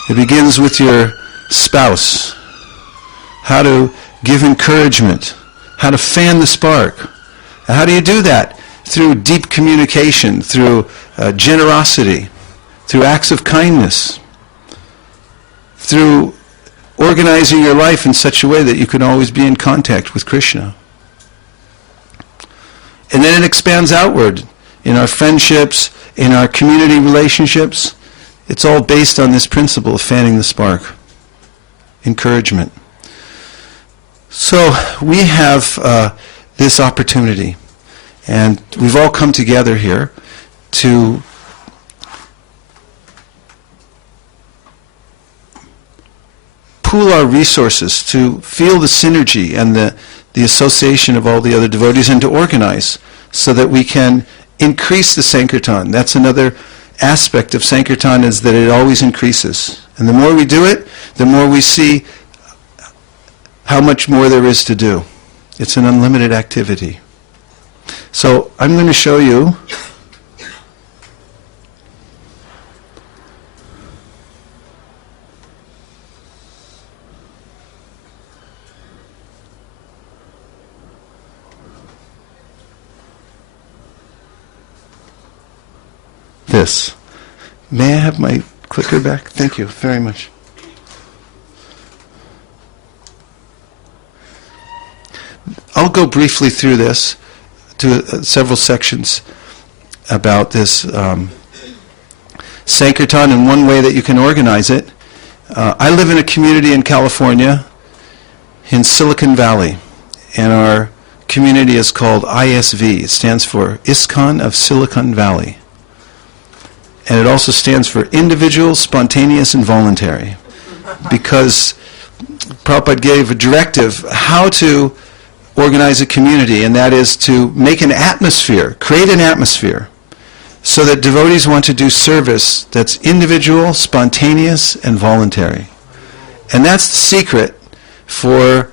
it begins with your spouse. How to give encouragement. How to fan the spark. And how do you do that? Through deep communication, through generosity, through acts of kindness, through organizing your life in such a way that you can always be in contact with Krishna. And then it expands outward in our friendships, in our community relationships. It's all based on this principle of fanning the spark. Encouragement. So we have this opportunity, and we've all come together here to pool our resources, to feel the synergy and the association of all the other devotees, and to organize so that we can increase the Sankirtan. That's another aspect of Sankirtan, is that it always increases. And the more we do it, the more we see how much more there is to do. It's an unlimited activity. So I'm going to show you this. May I have my clicker back? Thank you very much. I'll go briefly through this, to several sections about this Sankirtan, and one way that you can organize it. I live in a community in California, in Silicon Valley, and our community is called ISV. It stands for ISKCON of Silicon Valley. And it also stands for individual, spontaneous, and voluntary. Because Prabhupada gave a directive how to organize a community, and that is to make an atmosphere, create an atmosphere, so that devotees want to do service that's individual, spontaneous, and voluntary. And that's the secret for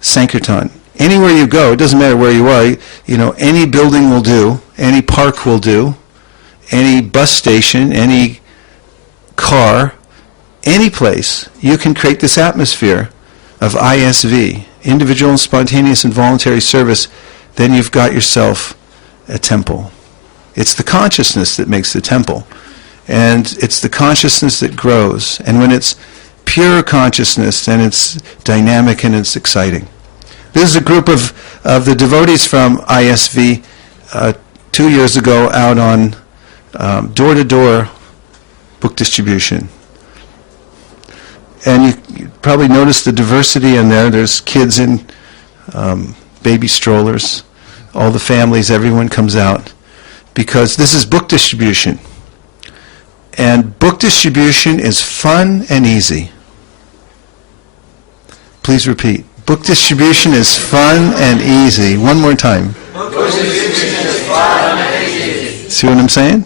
Sankirtan. Anywhere you go, it doesn't matter where you are, any building will do, any park will do, any bus station, any car, any place, you can create this atmosphere of ISV, individual and spontaneous and voluntary service. Then you've got yourself a temple. It's the consciousness that makes the temple. And it's the consciousness that grows. And when it's pure consciousness, then it's dynamic and it's exciting. This is a group of the devotees from ISV 2 years ago out on door-to-door book distribution. And you probably noticed the diversity in there. There's kids in baby strollers, all the families, everyone comes out, because this is book distribution. And book distribution is fun and easy. Please repeat. Book distribution is fun and easy. One more time. Book distribution is fun and easy. See what I'm saying?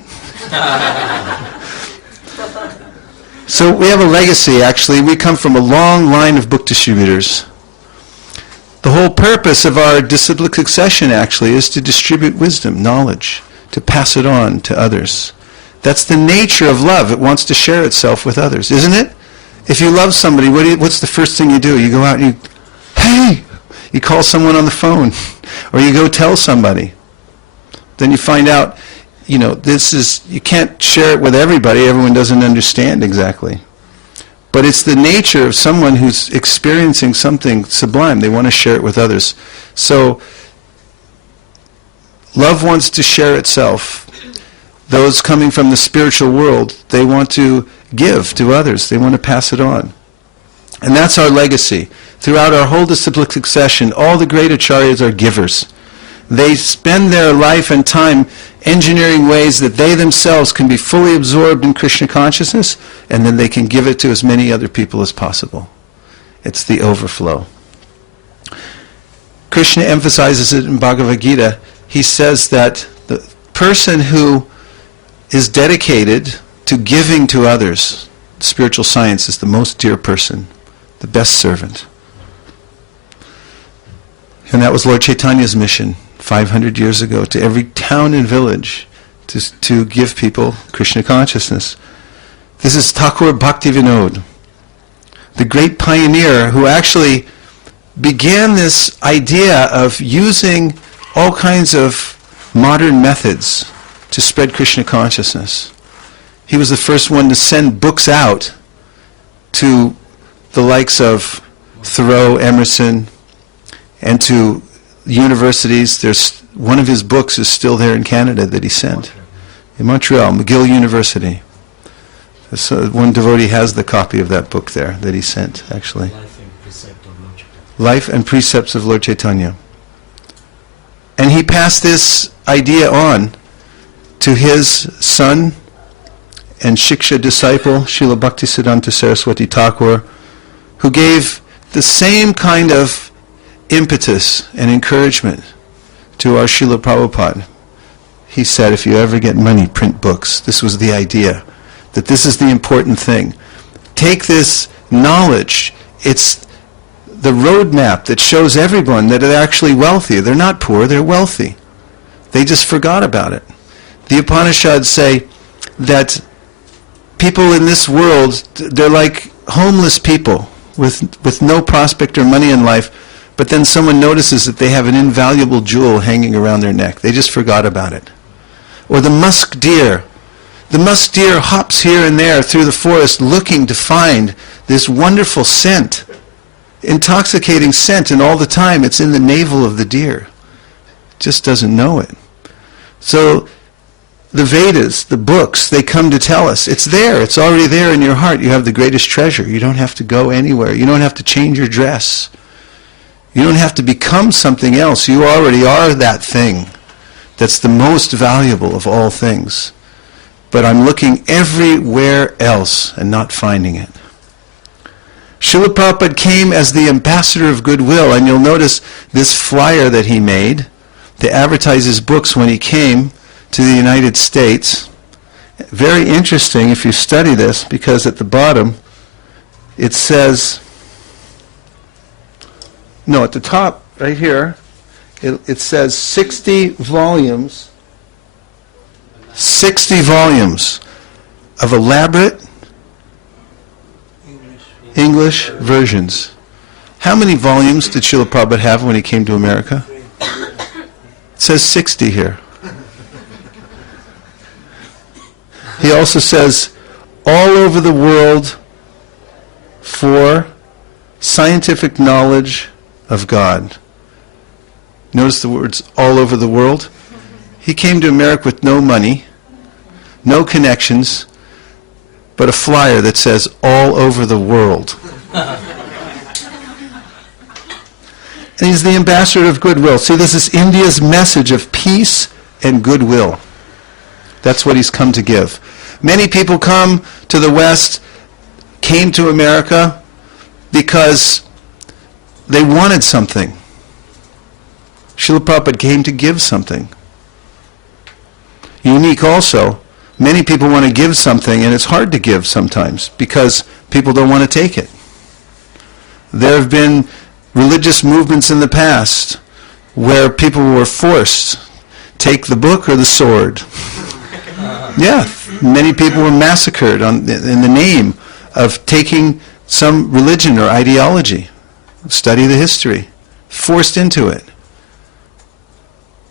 So we have a legacy, actually. We come from a long line of book distributors. The whole purpose of our disciplic succession, actually, is to distribute wisdom, knowledge, to pass it on to others. That's the nature of love. It wants to share itself with others, isn't it? If you love somebody, what's the first thing you do? You go out and hey! You call someone on the phone, or you go tell somebody. Then you find out, you can't share it with everybody. Everyone doesn't understand exactly. But it's the nature of someone who's experiencing something sublime. They want to share it with others. So, love wants to share itself. Those coming from the spiritual world, they want to give to others. They want to pass it on. And that's our legacy. Throughout our whole disciplic succession, all the great acharyas are givers. They spend their life and time engineering ways that they themselves can be fully absorbed in Krishna consciousness, and then they can give it to as many other people as possible. It's the overflow. Krishna emphasizes it in Bhagavad Gita. He says that the person who is dedicated to giving to others, spiritual science, is the most dear person, the best servant. And that was Lord Chaitanya's mission 500 years ago, to every town and village, to give people Krishna consciousness. This is Thakur Bhaktivinoda, the great pioneer who actually began this idea of using all kinds of modern methods to spread Krishna consciousness. He was the first one to send books out to the likes of Thoreau, Emerson, and to universities. There's one of his books is still there in Canada that he sent. In Montreal, McGill University. So one devotee has the copy of that book there that he sent, actually. Life and Precepts of Lord Chaitanya. And he passed this idea on to his son and Shiksha disciple, Srila Bhaktisiddhanta Saraswati Thakur, who gave the same kind of impetus and encouragement to our Srila Prabhupada. He said, if you ever get money, print books. This was the idea, that this is the important thing. Take this knowledge. It's the roadmap that shows everyone that they're actually wealthy. They're not poor, they're wealthy. They just forgot about it. The Upanishads say that people in this world, they're like homeless people with no prospect or money in life, but then someone notices that they have an invaluable jewel hanging around their neck. They just forgot about it. Or the musk deer. The musk deer hops here and there through the forest looking to find this wonderful scent, intoxicating scent, and all the time it's in the navel of the deer. Just doesn't know it. So the Vedas, the books, they come to tell us, it's there, it's already there in your heart. You have the greatest treasure. You don't have to go anywhere. You don't have to change your dress. You don't have to become something else. You already are that thing that's the most valuable of all things. But I'm looking everywhere else and not finding it. Srila Prabhupada came as the ambassador of goodwill, and you'll notice this flyer that he made to advertise his books when he came to the United States. Very interesting if you study this, because at the bottom it says, no, at the top right here, it says 60 volumes of elaborate English versions. How many volumes did Srila Prabhupada have when he came to America? It says 60 here. He also says, all over the world for scientific knowledge of God. Notice the words, all over the world. He came to America with no money, no connections, but a flyer that says all over the world. And he's the ambassador of goodwill. See, this is India's message of peace and goodwill. That's what he's come to give. Many people come to the West, came to America because they wanted something. Srila Prabhupada came to give something. Unique also, many people want to give something, and it's hard to give sometimes because people don't want to take it. There have been religious movements in the past where people were forced, take the book or the sword. Yeah, many people were massacred in the name of taking some religion or ideology. Study the history. Forced into it.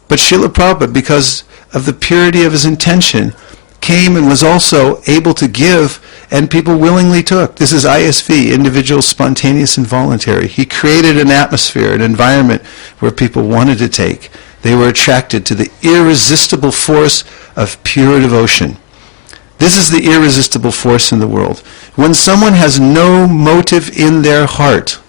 But Srila Prabhupada, because of the purity of his intention, came and was also able to give, and people willingly took. This is ISV, individual, spontaneous, and voluntary. He created an atmosphere, an environment where people wanted to take. They were attracted to the irresistible force of pure devotion. This is the irresistible force in the world. When someone has no motive in their heart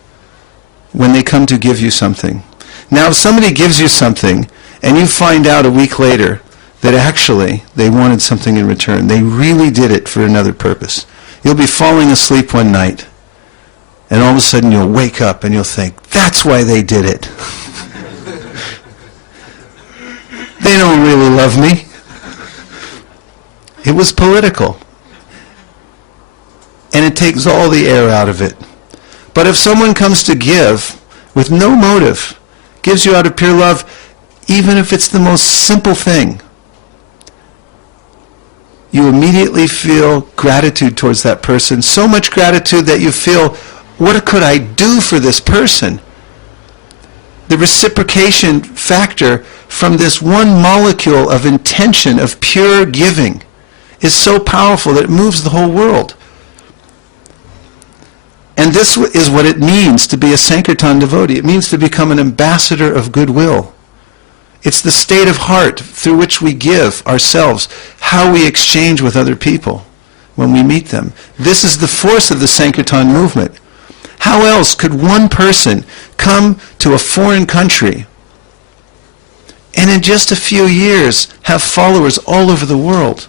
when they come to give you something. Now, if somebody gives you something and you find out a week later that actually they wanted something in return, they really did it for another purpose, you'll be falling asleep one night and all of a sudden you'll wake up and you'll think, that's why they did it. They don't really love me. It was political. And it takes all the air out of it. But if someone comes to give with no motive, gives you out of pure love, even if it's the most simple thing, you immediately feel gratitude towards that person. So much gratitude that you feel, what could I do for this person? The reciprocation factor from this one molecule of intention, of pure giving, is so powerful that it moves the whole world. And this is what it means to be a Sankirtan devotee. It means to become an ambassador of goodwill. It's the state of heart through which we give ourselves, how we exchange with other people when we meet them. This is the force of the Sankirtan movement. How else could one person come to a foreign country and in just a few years have followers all over the world?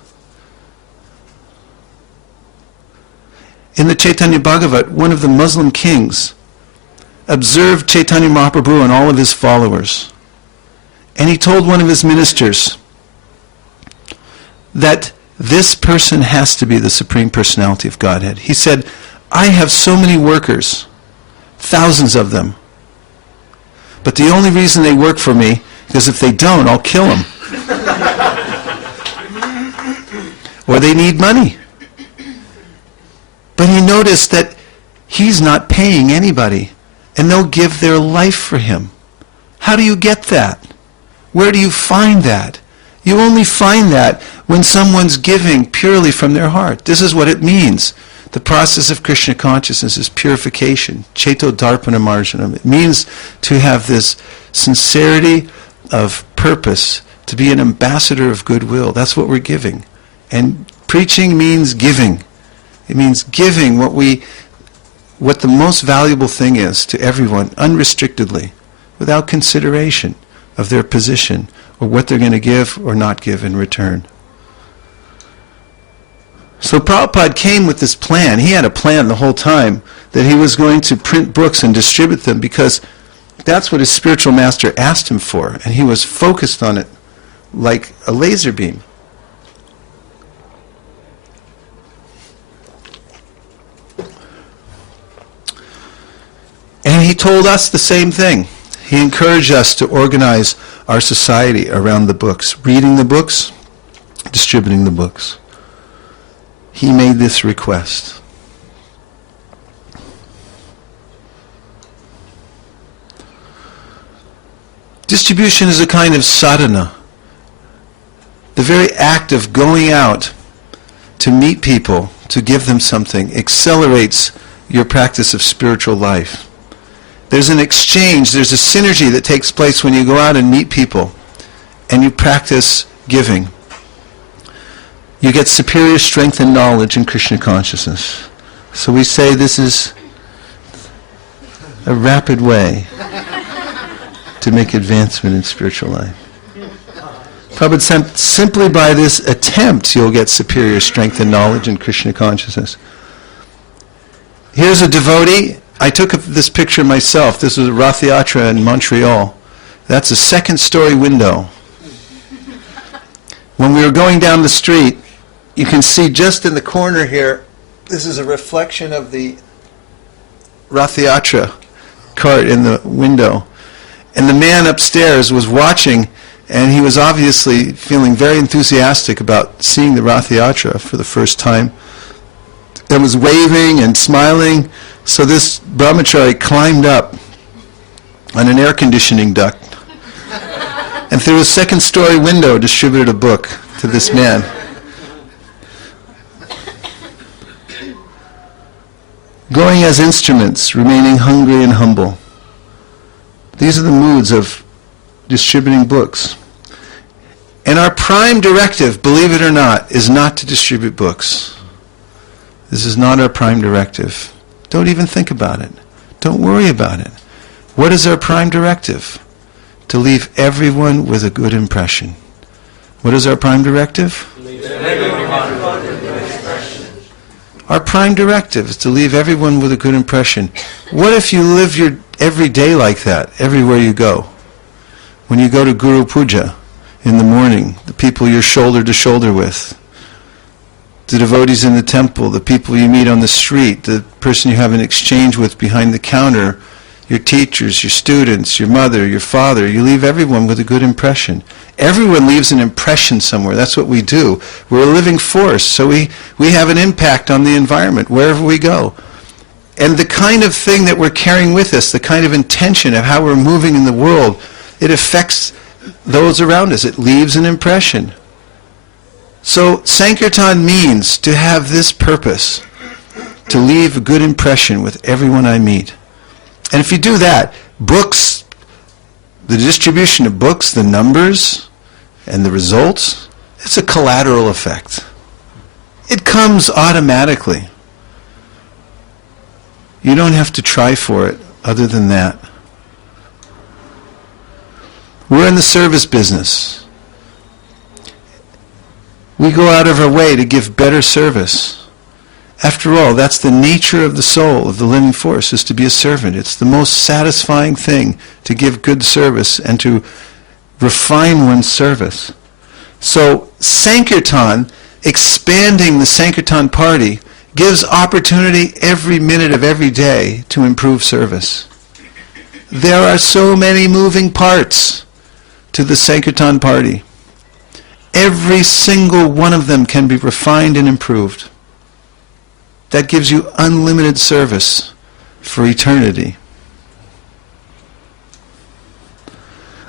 In the Chaitanya Bhagavat, one of the Muslim kings observed Chaitanya Mahaprabhu and all of his followers. And he told one of his ministers that this person has to be the Supreme Personality of Godhead. He said, I have so many workers, thousands of them, but the only reason they work for me is if they don't, I'll kill them. Or they need money. But he noticed that he's not paying anybody, and they'll give their life for him. How do you get that? Where do you find that? You only find that when someone's giving purely from their heart. This is what it means. The process of Krishna consciousness is purification, Cheto Darpana Marjanam. It means to have this sincerity of purpose, to be an ambassador of goodwill. That's what we're giving. And preaching means giving. It means giving what the most valuable thing is to everyone, unrestrictedly, without consideration of their position or what they're going to give or not give in return. So Prabhupada came with this plan. He had a plan the whole time that he was going to print books and distribute them because that's what his spiritual master asked him for, and he was focused on it like a laser beam. And he told us the same thing. He encouraged us to organize our society around the books, reading the books, distributing the books. He made this request. Distribution is a kind of sadhana. The very act of going out to meet people, to give them something, accelerates your practice of spiritual life. There's an exchange, there's a synergy that takes place when you go out and meet people and you practice giving. you get superior strength and knowledge in Krishna consciousness. So we say this is a rapid way to make advancement in spiritual life. Prabhupada said, simply by this attempt you'll get superior strength and knowledge in Krishna consciousness. Here's a devotee. I took this picture myself. This was a Rath Yatra in Montreal. That's a second-story window. When we were going down the street, you can see just in the corner here, this is a reflection of the Rath Yatra cart in the window. And the man upstairs was watching, and he was obviously feeling very enthusiastic about seeing the Rath Yatra for the first time, and was waving and smiling. So this brahmachari climbed up on an air conditioning duct, and through a second-story window distributed a book to this man. Going as instruments, remaining hungry and humble. These are the moods of distributing books. And our prime directive, believe it or not, is not to distribute books. This is not our prime directive. Don't even think about it. Don't worry about it. What is our prime directive? To leave everyone with a good impression. What is our prime directive? Our prime directive is to leave everyone with a good impression. What if you live your every day like that, everywhere you go? When you go to Guru Puja in the morning, the people you're shoulder to shoulder with, the devotees in the temple, the people you meet on the street, the person you have an exchange with behind the counter, your teachers, your students, your mother, your father, you leave everyone with a good impression. Everyone leaves an impression somewhere. That's what we do. We're a living force, so we have an impact on the environment wherever we go. And the kind of thing that we're carrying with us, the kind of intention of how we're moving in the world, it affects those around us. It leaves an impression. So Sankirtan means to have this purpose, to leave a good impression with everyone I meet. And if you do that, books, the distribution of books, the numbers, and the results, it's a collateral effect. It comes automatically. You don't have to try for it other than that. We're in the service business. We go out of our way to give better service. After all, that's the nature of the soul, of the living force, is to be a servant. It's the most satisfying thing to give good service and to refine one's service. So Sankirtan, expanding the Sankirtan party, gives opportunity every minute of every day to improve service. There are so many moving parts to the Sankirtan party. Every single one of them can be refined and improved. That gives you unlimited service for eternity.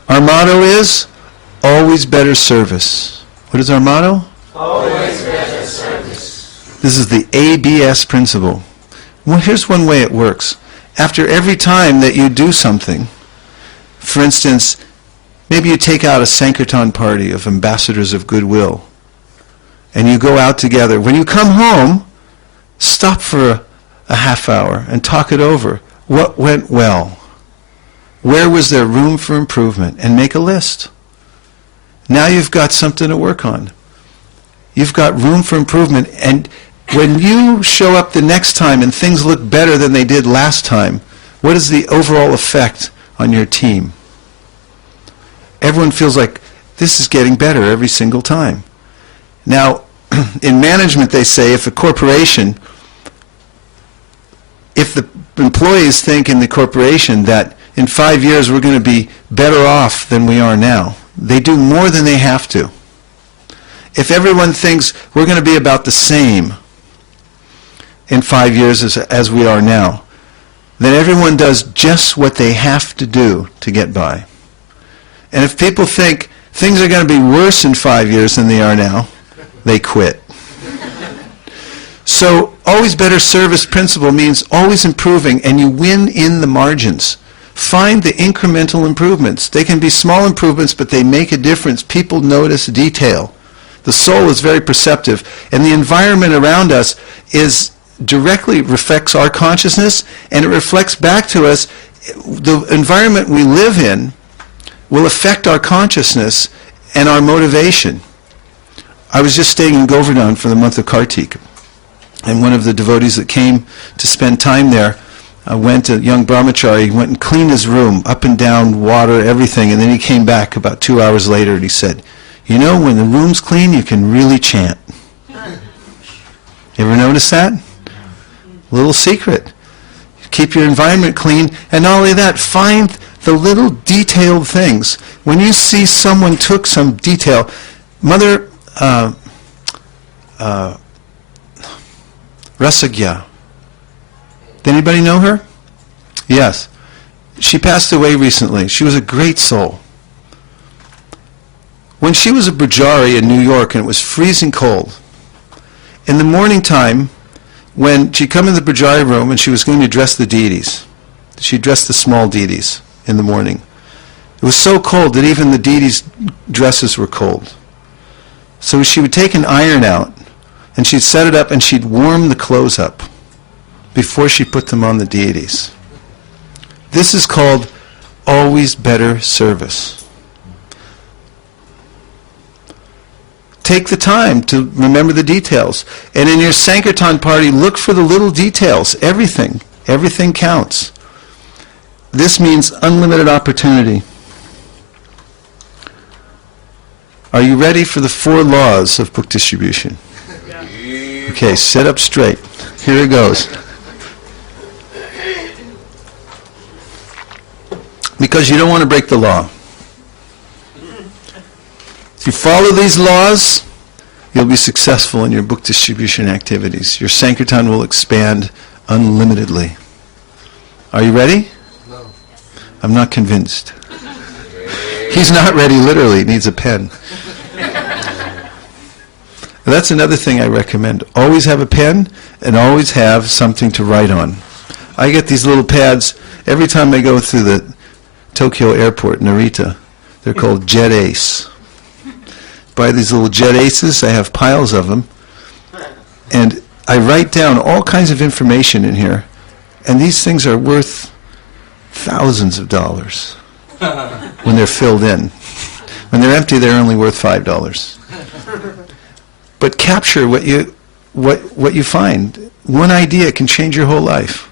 Our motto is, always better service. What is our motto? Always better service. This is the ABS principle. Well, here's one way it works. After every time that you do something, for instance, maybe you take out a Sankirtan party of ambassadors of goodwill, and you go out together. When you come home, stop for a half hour and talk it over. What went well? Where was there room for improvement? And make a list. Now you've got something to work on. You've got room for improvement, and when you show up the next time and things look better than they did last time, what is the overall effect on your team? Everyone feels like this is getting better every single time. Now, in management they say if a corporation, if the employees think in the corporation that in 5 years we're going to be better off than we are now, they do more than they have to. If everyone thinks we're going to be about the same in 5 years as we are now, then everyone does just what they have to do to get by. And if people think things are going to be worse in 5 years than they are now, they quit. So always better service principle means always improving, and you win in the margins. Find the incremental improvements. They can be small improvements, but they make a difference. People notice detail. The soul is very perceptive. And the environment around us directly reflects our consciousness, and it reflects back to us. The environment we live in will affect our consciousness and our motivation. I was just staying in Govardhan for the month of Kartik, and one of the devotees that came to spend time there went, a young brahmachari, went and cleaned his room, up and down, water, everything, and then he came back about 2 hours later and he said, "You know, when the room's clean, you can really chant." You ever notice that? Little secret. Keep your environment clean, and not only that, find the little detailed things. When you see someone took some detail, Mother Rasagya, did anybody know her? Yes. She passed away recently. She was a great soul. When she was a Brajari in New York and it was freezing cold, in the morning time, when she'd come in the Brajari room and she was going to dress the deities, she dressed the small deities in the morning. It was so cold that even the deities' dresses were cold. So she would take an iron out and she'd set it up and she'd warm the clothes up before she put them on the deities. This is called always better service. Take the time to remember the details. And in your Sankirtan party, look for the little details. Everything. Everything counts. This means unlimited opportunity. Are you ready for the 4 laws of book distribution? Okay, sit up straight. Here it goes. Because you don't want to break the law. If you follow these laws, you'll be successful in your book distribution activities. Your Sankirtan will expand unlimitedly. Are you ready? No. I'm not convinced. He's not ready literally, he needs a pen. That's another thing I recommend. Always have a pen and always have something to write on. I get these little pads every time I go through the Tokyo airport, Narita. They're called Jet Ace. Buy these little Jet Aces, I have piles of them, and I write down all kinds of information in here, and these things are worth thousands of dollars when they're filled in. When they're empty, they're only worth $5. But capture what you find. One idea can change your whole life.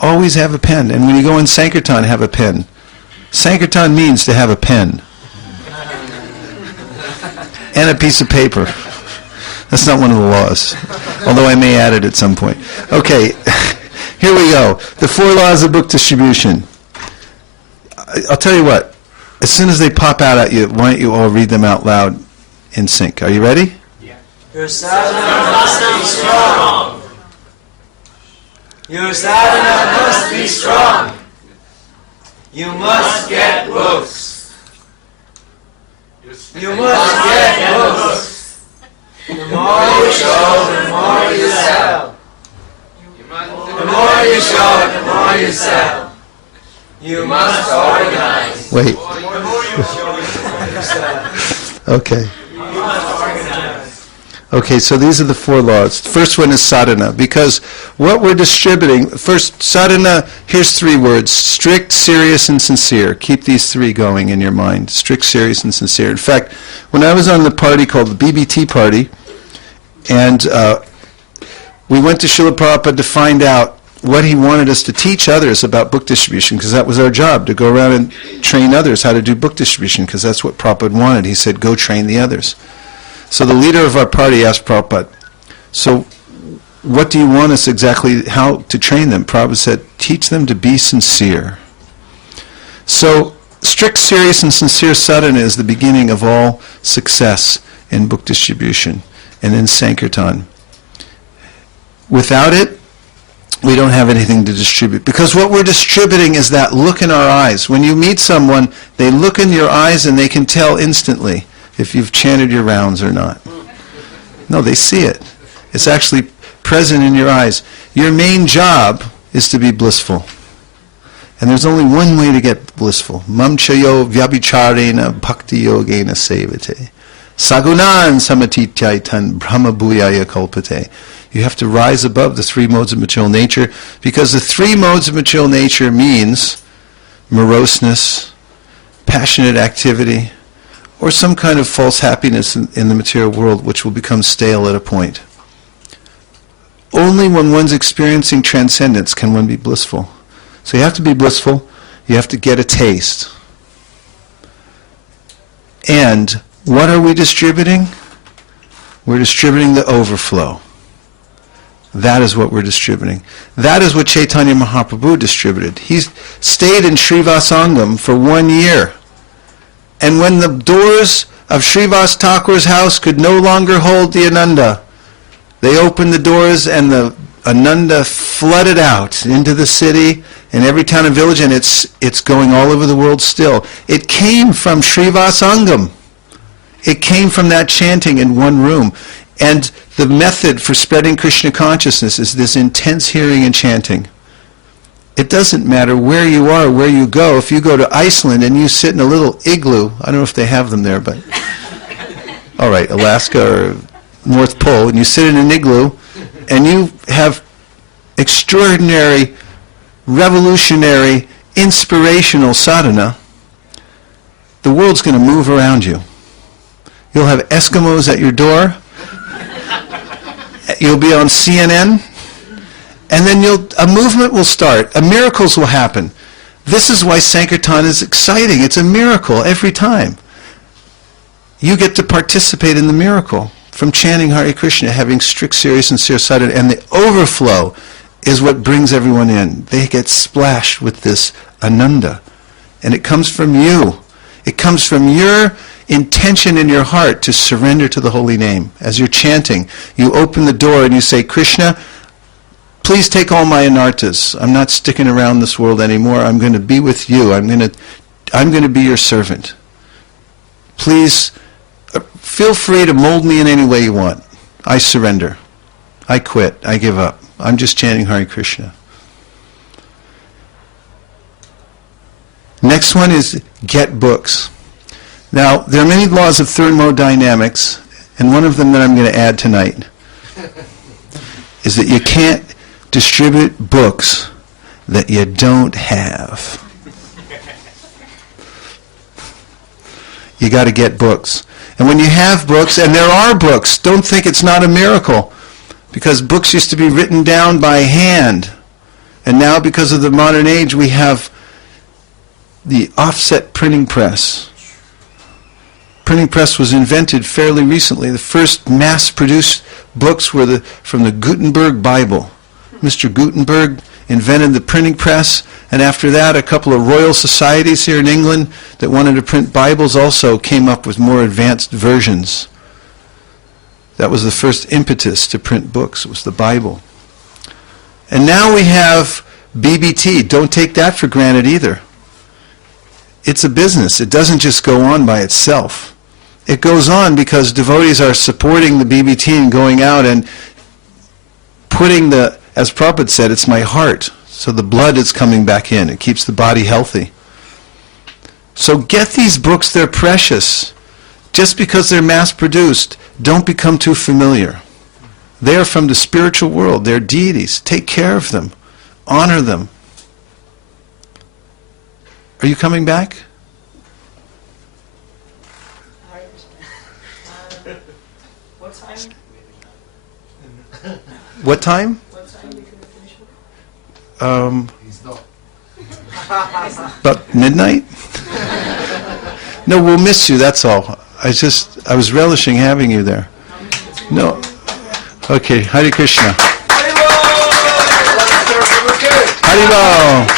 Always have a pen, and when you go in Sankirtan, have a pen. Sankirtan means to have a pen. And a piece of paper. That's not one of the laws, although I may add it at some point. Okay, here we go. The 4 laws of book distribution. I'll tell you what, as soon as they pop out at you, why don't you all read them out loud in sync. Are you ready? Yeah. Your sadhana must be strong. Your sadhana must be strong. You must get books. You must get books. The more you show, the more you sell. The more you show, the more you sell. You must organize. Wait. The more you show, the more you sell. Okay. You must organize. Okay, so these are the 4 laws. First one is sadhana, because what we're distributing, first, sadhana, here's 3 words: strict, serious, and sincere. Keep these 3 going in your mind. Strict, serious, and sincere. In fact, when I was on the party called the BBT party, and we went to Srila Prabhupada to find out what he wanted us to teach others about book distribution, because that was our job, to go around and train others how to do book distribution, because that's what Prabhupada wanted. He said, go train the others. So the leader of our party asked Prabhupada, so what do you want us exactly, how to train them? Prabhupada said, teach them to be sincere. So strict, serious, and sincere sadhana is the beginning of all success in book distribution and in Sankirtan. Without it, we don't have anything to distribute. Because what we're distributing is that look in our eyes. When you meet someone, they look in your eyes and they can tell instantly if you've chanted your rounds or not. No, they see it. It's actually present in your eyes. Your main job is to be blissful. And there's only one way to get blissful. Mam chayo vyabhicharena bhakti yogena sevate. Sagunan samatityaitan brahma bhuyaya kalpate. You have to rise above the three modes of material nature, because the three modes of material nature means moroseness, passionate activity, or some kind of false happiness in the material world which will become stale at a point. Only when one's experiencing transcendence can one be blissful. So you have to be blissful, you have to get a taste. And what are we distributing? We're distributing the overflow. That is what we're distributing. That is what Chaitanya Mahaprabhu distributed. He stayed in Srivasangam for 1 year. And when the doors of Srivas Thakur's house could no longer hold the Ananda, they opened the doors and the Ananda flooded out into the city and every town and village, and it's going all over the world still. It came from Srivasangam. It came from that chanting in one room. And the method for spreading Krishna consciousness is this intense hearing and chanting. It doesn't matter where you are, where you go. If you go to Iceland and you sit in a little igloo, I don't know if they have them there, but all right, Alaska or North Pole, and you sit in an igloo and you have extraordinary, revolutionary, inspirational sadhana, the world's going to move around you. You'll have Eskimos at your door. You'll be on CNN. And then a movement will start. Miracles will happen. This is why Sankirtan is exciting. It's a miracle every time. You get to participate in the miracle from chanting Hare Krishna, having strict, serious, sincere sadhana. And the overflow is what brings everyone in. They get splashed with this Ananda. And it comes from you. It comes from your intention in your heart to surrender to the holy name. As you're chanting, you open the door and you say, Krishna, please take all my anartas. I'm not sticking around this world anymore. I'm going to be with you. I'm going to be your servant. Please feel free to mold me in any way you want. I surrender. I quit. I give up. I'm just chanting Hare Krishna. Next one is get books. Now, there are many laws of thermodynamics, and one of them that I'm going to add tonight is that you can't distribute books that you don't have. You got to get books. And when you have books, and there are books, don't think it's not a miracle, because books used to be written down by hand. And now, because of the modern age, we have the offset printing press. Printing press was invented fairly recently. The first mass-produced books were from the Gutenberg Bible. Mr. Gutenberg invented the printing press, and after that a couple of royal societies here in England that wanted to print Bibles also came up with more advanced versions. That was the first impetus to print books. It was the Bible. And now we have BBT. Don't take that for granted either. It's a business. It doesn't just go on by itself. It goes on because devotees are supporting the BBT and going out and putting as Prabhupada said, it's my heart. So the blood is coming back in. It keeps the body healthy. So get these books. They're precious. Just because they're mass-produced, don't become too familiar. They are from the spiritual world. They're deities. Take care of them. Honor them. Are you coming back? What time? What time? What time we can finish? He's not. About midnight? No, we'll miss you, that's all. I was relishing having you there. No. Okay, Hare Krishna. Haribol.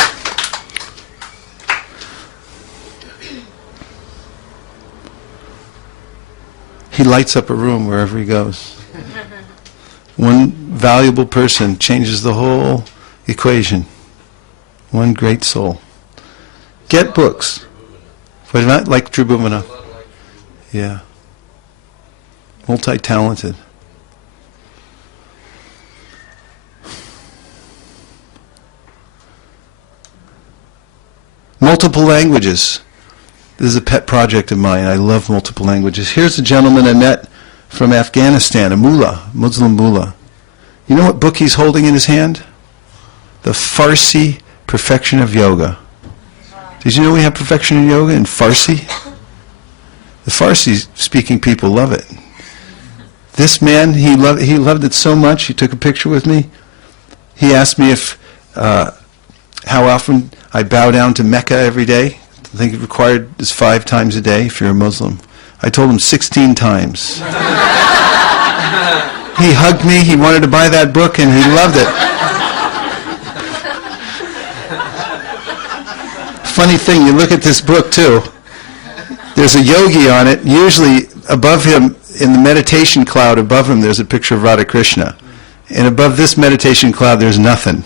He lights up a room wherever he goes. One valuable person changes the whole equation. One great soul. Get books. But not like Tribhumana. Yeah. Multi-talented. Multiple languages. This is a pet project of mine. I love multiple languages. Here's a gentleman I met from Afghanistan, a mullah, Muslim mullah. You know what book he's holding in his hand? The Farsi Perfection of Yoga. Did you know we have Perfection in Yoga in Farsi? The Farsi-speaking people love it. This man, he loved it so much, he took a picture with me. He asked me if how often I bow down to Mecca every day. I think it required is 5 times a day if you're a Muslim. I told him 16 times. He hugged me, he wanted to buy that book, and he loved it. Funny thing, you look at this book too. There's a yogi on it. Usually above him, in the meditation cloud above him, there's a picture of Radha Krishna. And above this meditation cloud, there's nothing.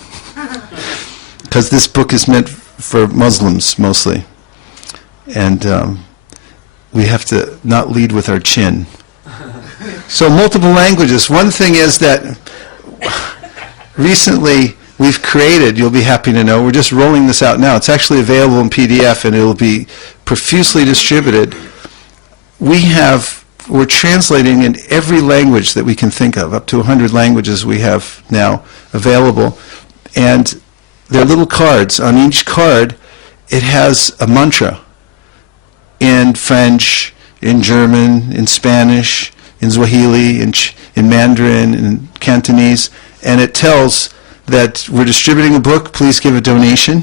Because this book is meant for Muslims mostly. And we have to not lead with our chin. So multiple languages. One thing is that recently we've created, you'll be happy to know, we're just rolling this out now. It's actually available in PDF and it'll be profusely distributed. We're translating in every language that we can think of, up to 100 languages we have now available. And there are little cards. On each card, it has a mantra in French, in German, in Spanish, in Swahili, in Mandarin, in Cantonese, and it tells that we're distributing a book, please give a donation.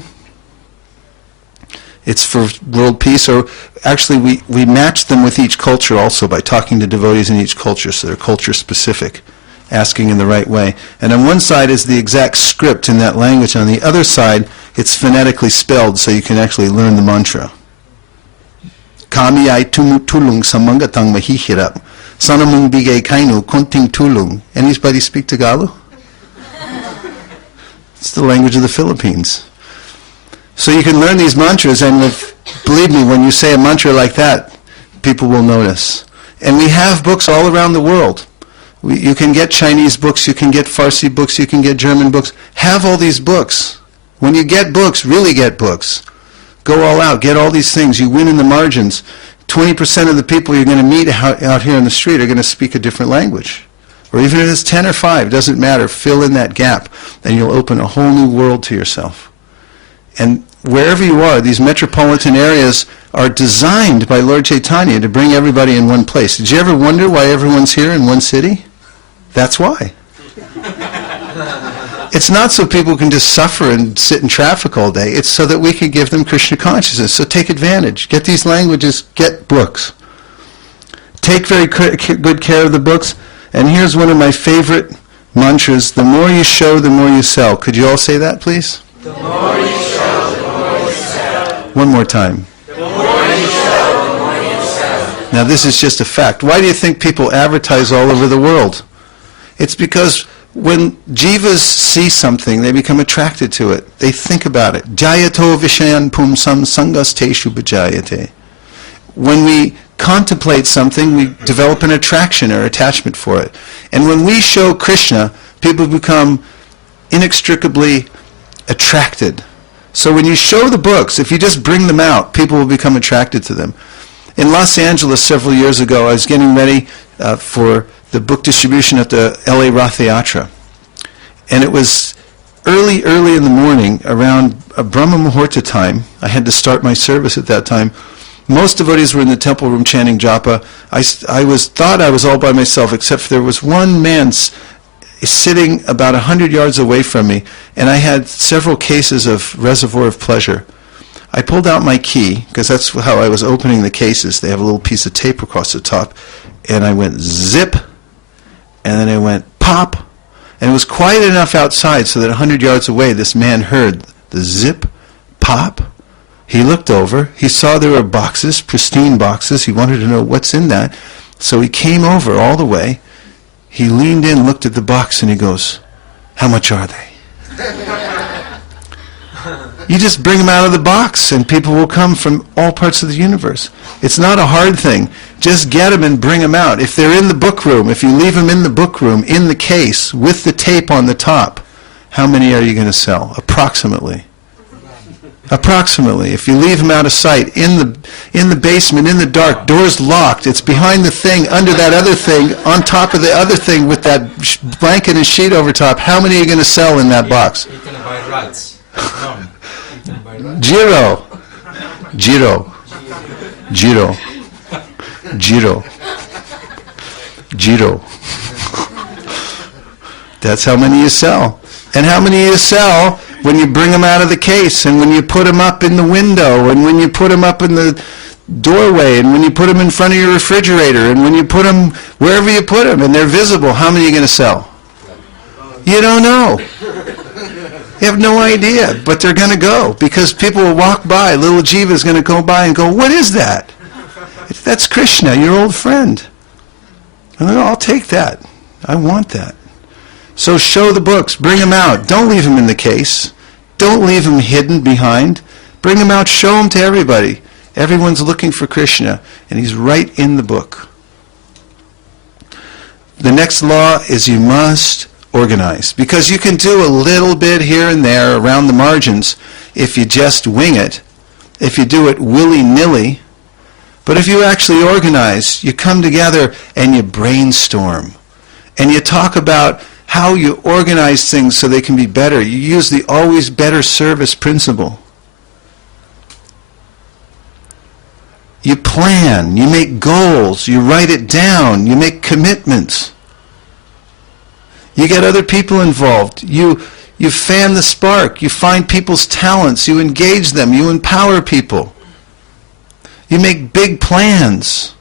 It's for world peace, or actually we match them with each culture also by talking to devotees in each culture, so they're culture specific, asking in the right way. And on one side is the exact script in that language, on the other side it's phonetically spelled so you can actually learn the mantra. Kami ay tulung sa mangatang mahihirap, sanamung bigay kainu konting tulung. Anybody speak Tagalog? It's the language of the Philippines. So you can learn these mantras, and believe me, when you say a mantra like that, people will notice. And we have books all around the world. You can get Chinese books, you can get Farsi books, you can get German books. Have all these books. When you get books, really get books. Go all out, get all these things. You win in the margins. 20% of the people you're going to meet out here on the street are going to speak a different language. Or even if it's 10 or 5, doesn't matter. Fill in that gap, and you'll open a whole new world to yourself. And wherever you are, these metropolitan areas are designed by Lord Chaitanya to bring everybody in one place. Did you ever wonder why everyone's here in one city? That's why. It's not so people can just suffer and sit in traffic all day. It's so that we can give them Krishna consciousness. So take advantage. Get these languages. Get books. Take very good care of the books. And here's one of my favorite mantras. The more you show, the more you sell. Could you all say that, please? The more you show, the more you sell. One more time. The more you show, the more you sell. Now this is just a fact. Why do you think people advertise all over the world? It's because when jivas see something, they become attracted to it. They think about it. Jayato vishayan pumsam sangas teshu bhajayate. When we contemplate something, we develop an attraction or attachment for it. And when we show Krishna, people become inextricably attracted. So when you show the books, if you just bring them out, people will become attracted to them. In Los Angeles several years ago, I was getting ready for the book distribution at the LA Rath Yatra. And it was early in the morning, around Brahma Muhurta time. I had to start my service at that time. Most devotees were in the temple room chanting japa. I thought I was all by myself, except there was one man sitting about 100 yards away from me, and I had several cases of Reservoir of Pleasure. I pulled out my key, because that's how I was opening the cases. They have a little piece of tape across the top, and I went zip, and then I went pop, and it was quiet enough outside so that 100 yards away this man heard the zip, pop. He looked over, he saw there were boxes, pristine boxes. He wanted to know what's in that, so he came over all the way. He leaned in, looked at the box, and he goes, "How much are they?" You just bring them out of the box, and people will come from all parts of the universe. It's not a hard thing. Just get them and bring them out. If they're in the book room, if you leave them in the book room, in the case, with the tape on the top, how many are you going to sell, approximately? Approximately. If you leave them out of sight, in the basement, in the dark, doors locked, it's behind the thing, under that other thing, on top of the other thing with that blanket and sheet over top, how many are you going to sell in that box? Eaten by rats. No. Eaten by rats. Jiro. Jiro. Jiro. Jiro. Jiro. That's how many you sell. And how many you sell when you bring them out of the case, and when you put them up in the window, and when you put them up in the doorway, and when you put them in front of your refrigerator, and when you put them wherever you put them, and they're visible, how many are you going to sell? You don't know. You have no idea, but they're going to go, because people will walk by. Little Jiva is going to go by and go, what is that? That's Krishna, your old friend. And I'll take that. I want that. So show the books, bring them out. Don't leave them in the case. Don't leave them hidden behind. Bring them out, show them to everybody. Everyone's looking for Krishna, and he's right in the book. The next law is you must organize, because you can do a little bit here and there around the margins if you just wing it, if you do it willy-nilly. But if you actually organize, you come together and you brainstorm, and you talk about how you organize things so they can be better. You use the always better service principle. You plan, you make goals, you write it down, you make commitments. You get other people involved. You fan the spark, you find people's talents, you engage them, you empower people. You make big plans.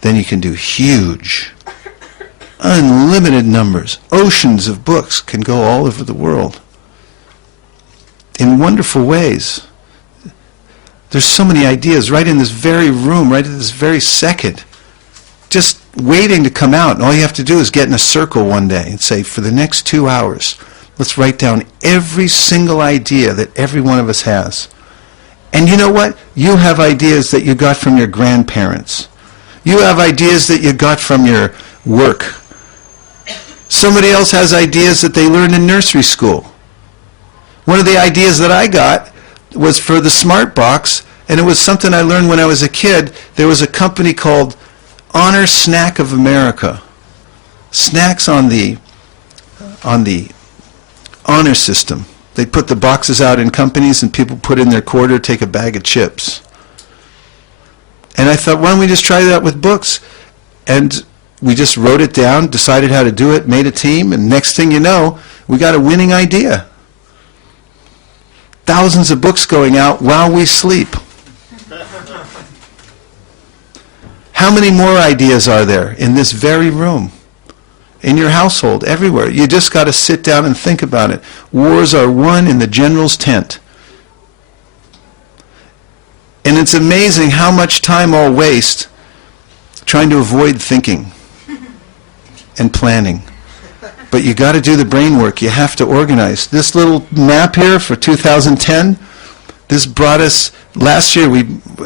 Then you can do huge, unlimited numbers. Oceans of books can go all over the world in wonderful ways. There's so many ideas right in this very room, right at this very second, just waiting to come out. And all you have to do is get in a circle one day and say, for the next 2 hours, let's write down every single idea that every one of us has. And you know what? You have ideas that you got from your grandparents. You have ideas that you got from your work. Somebody else has ideas that they learned in nursery school. One of the ideas that I got was for the Smart Box, and it was something I learned when I was a kid. There was a company called Honor Snack of America. Snacks on the honor system. They put the boxes out in companies, and people put in their quarter, take a bag of chips. And I thought, why don't we just try that with books? And we just wrote it down, decided how to do it, made a team, and next thing you know, we got a winning idea. Thousands of books going out while we sleep. How many more ideas are there in this very room? In your household, everywhere. You just got to sit down and think about it. Wars are won in the general's tent. And it's amazing how much time I'll waste trying to avoid thinking and planning. But you got to do the brain work. You have to organize. This little map here for 2010, this brought us, last year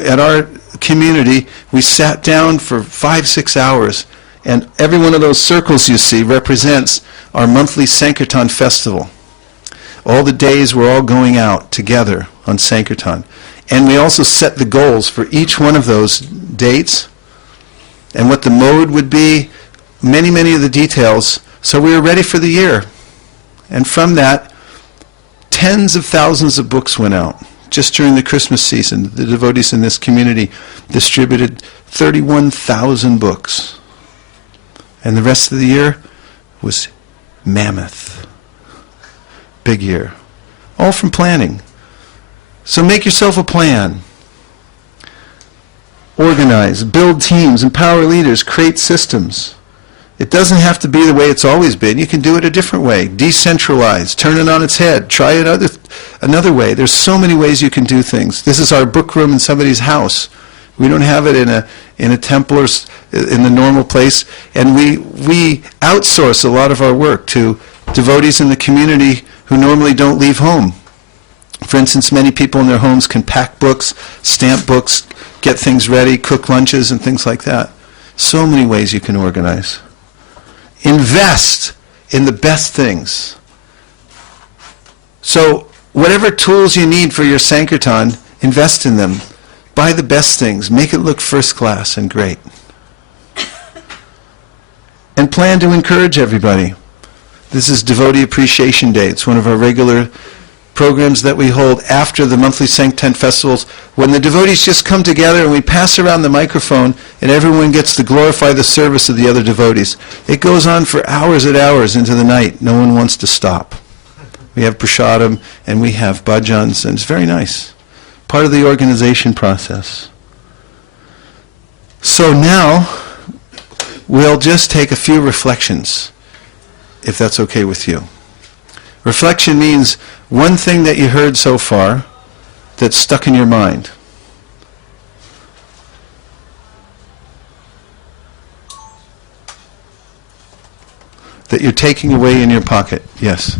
at our community, we sat down for 5-6 hours, and every one of those circles you see represents our monthly Sankirtan festival. All the days we're all going out together on Sankirtan. And we also set the goals for each one of those dates and what the mode would be, many of the details. So we were ready for the year. And from that, tens of thousands of books went out. Just during the Christmas season, the devotees in this community distributed 31,000 books. And the rest of the year was mammoth. Big year. All from planning. So make yourself a plan. Organize, build teams, empower leaders, create systems. It doesn't have to be the way it's always been. You can do it a different way. Decentralize, turn it on its head, try another way. There's so many ways you can do things. This is our book room in somebody's house. We don't have it in a temple or in the normal place. And we outsource a lot of our work to devotees in the community who normally don't leave home. For instance, many people in their homes can pack books, stamp books, get things ready, cook lunches, and things like that. So many ways you can organize. Invest in the best things. So whatever tools you need for your Sankirtan, invest in them. Buy the best things. Make it look first class and great. And plan to encourage everybody. This is Devotee Appreciation Day. It's one of our regular programs that we hold after the monthly Sankirtan festivals, when the devotees just come together and we pass around the microphone and everyone gets to glorify the service of the other devotees. It goes on for hours and hours into the night. No one wants to stop. We have prasadam and we have bhajans, and it's very nice. Part of the organization process. So now we'll just take a few reflections, if that's okay with you. Reflection means one thing that you heard so far that's stuck in your mind. That you're taking away in your pocket. Yes.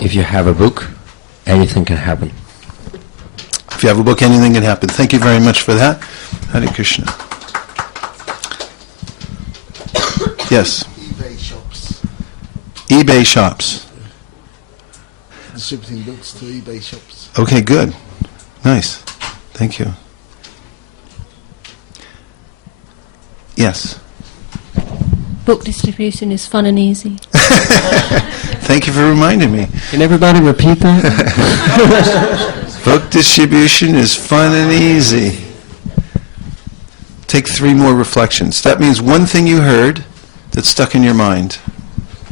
If you have a book, anything can happen. If you have a book, anything can happen. Thank you very much for that. Hare Krishna. Yes. eBay shops. eBay shops. Distributing books to eBay shops. Okay, good. Nice. Thank you. Yes. Book distribution is fun and easy. Thank you for reminding me. Can everybody repeat that? Book distribution is fun and easy. Take 3 more reflections. That means one thing you heard that's stuck in your mind,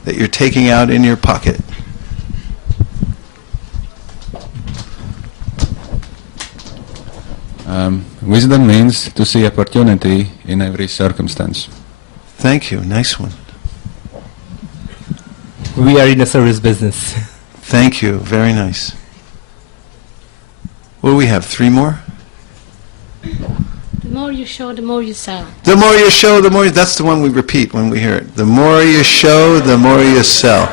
that you're taking out in your pocket. Wisdom means to see opportunity in every circumstance. Thank you. Nice one. We are in a service business. Thank you. Very nice. What do we have? 3 more? The more you show, the more you sell. The more you show, the more... That's the one we repeat when we hear it. The more you show, the more you sell.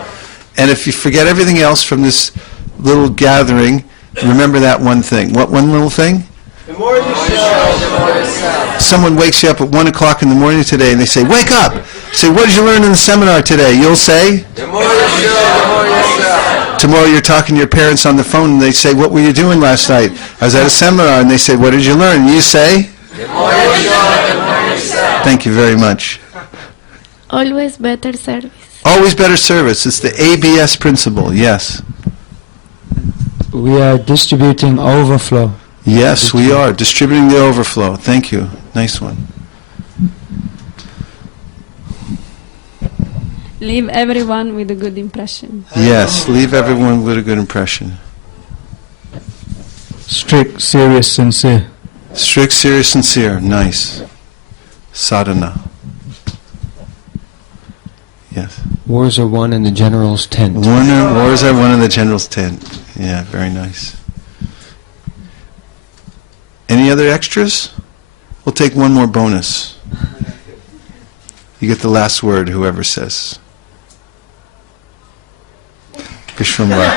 And if you forget everything else from this little gathering, remember that one thing. What one little thing? The more you show, the more you sell. Someone wakes you up at 1 o'clock in the morning today and they say, wake up! Say, what did you learn in the seminar today? You'll say? The more you show, the more you sell. Tomorrow you're talking to your parents on the phone and they say, what were you doing last night? I was at a seminar, and they say, what did you learn? And you say? The more you show, the more you sell. Thank you very much. Always better service. Always better service. It's the ABS principle. Yes. We are distributing overflow. Yes, we are. Distributing the overflow. Thank you. Nice one. Leave everyone with a good impression. Yes, leave everyone with a good impression. Strict, serious, sincere. Strict, serious, sincere. Nice. Sadhana. Yes. Wars are won in the general's tent. Wars are won in the general's tent. Yeah, very nice. Any other extras? We'll take one more bonus. You get the last word, whoever says. Vishwambar.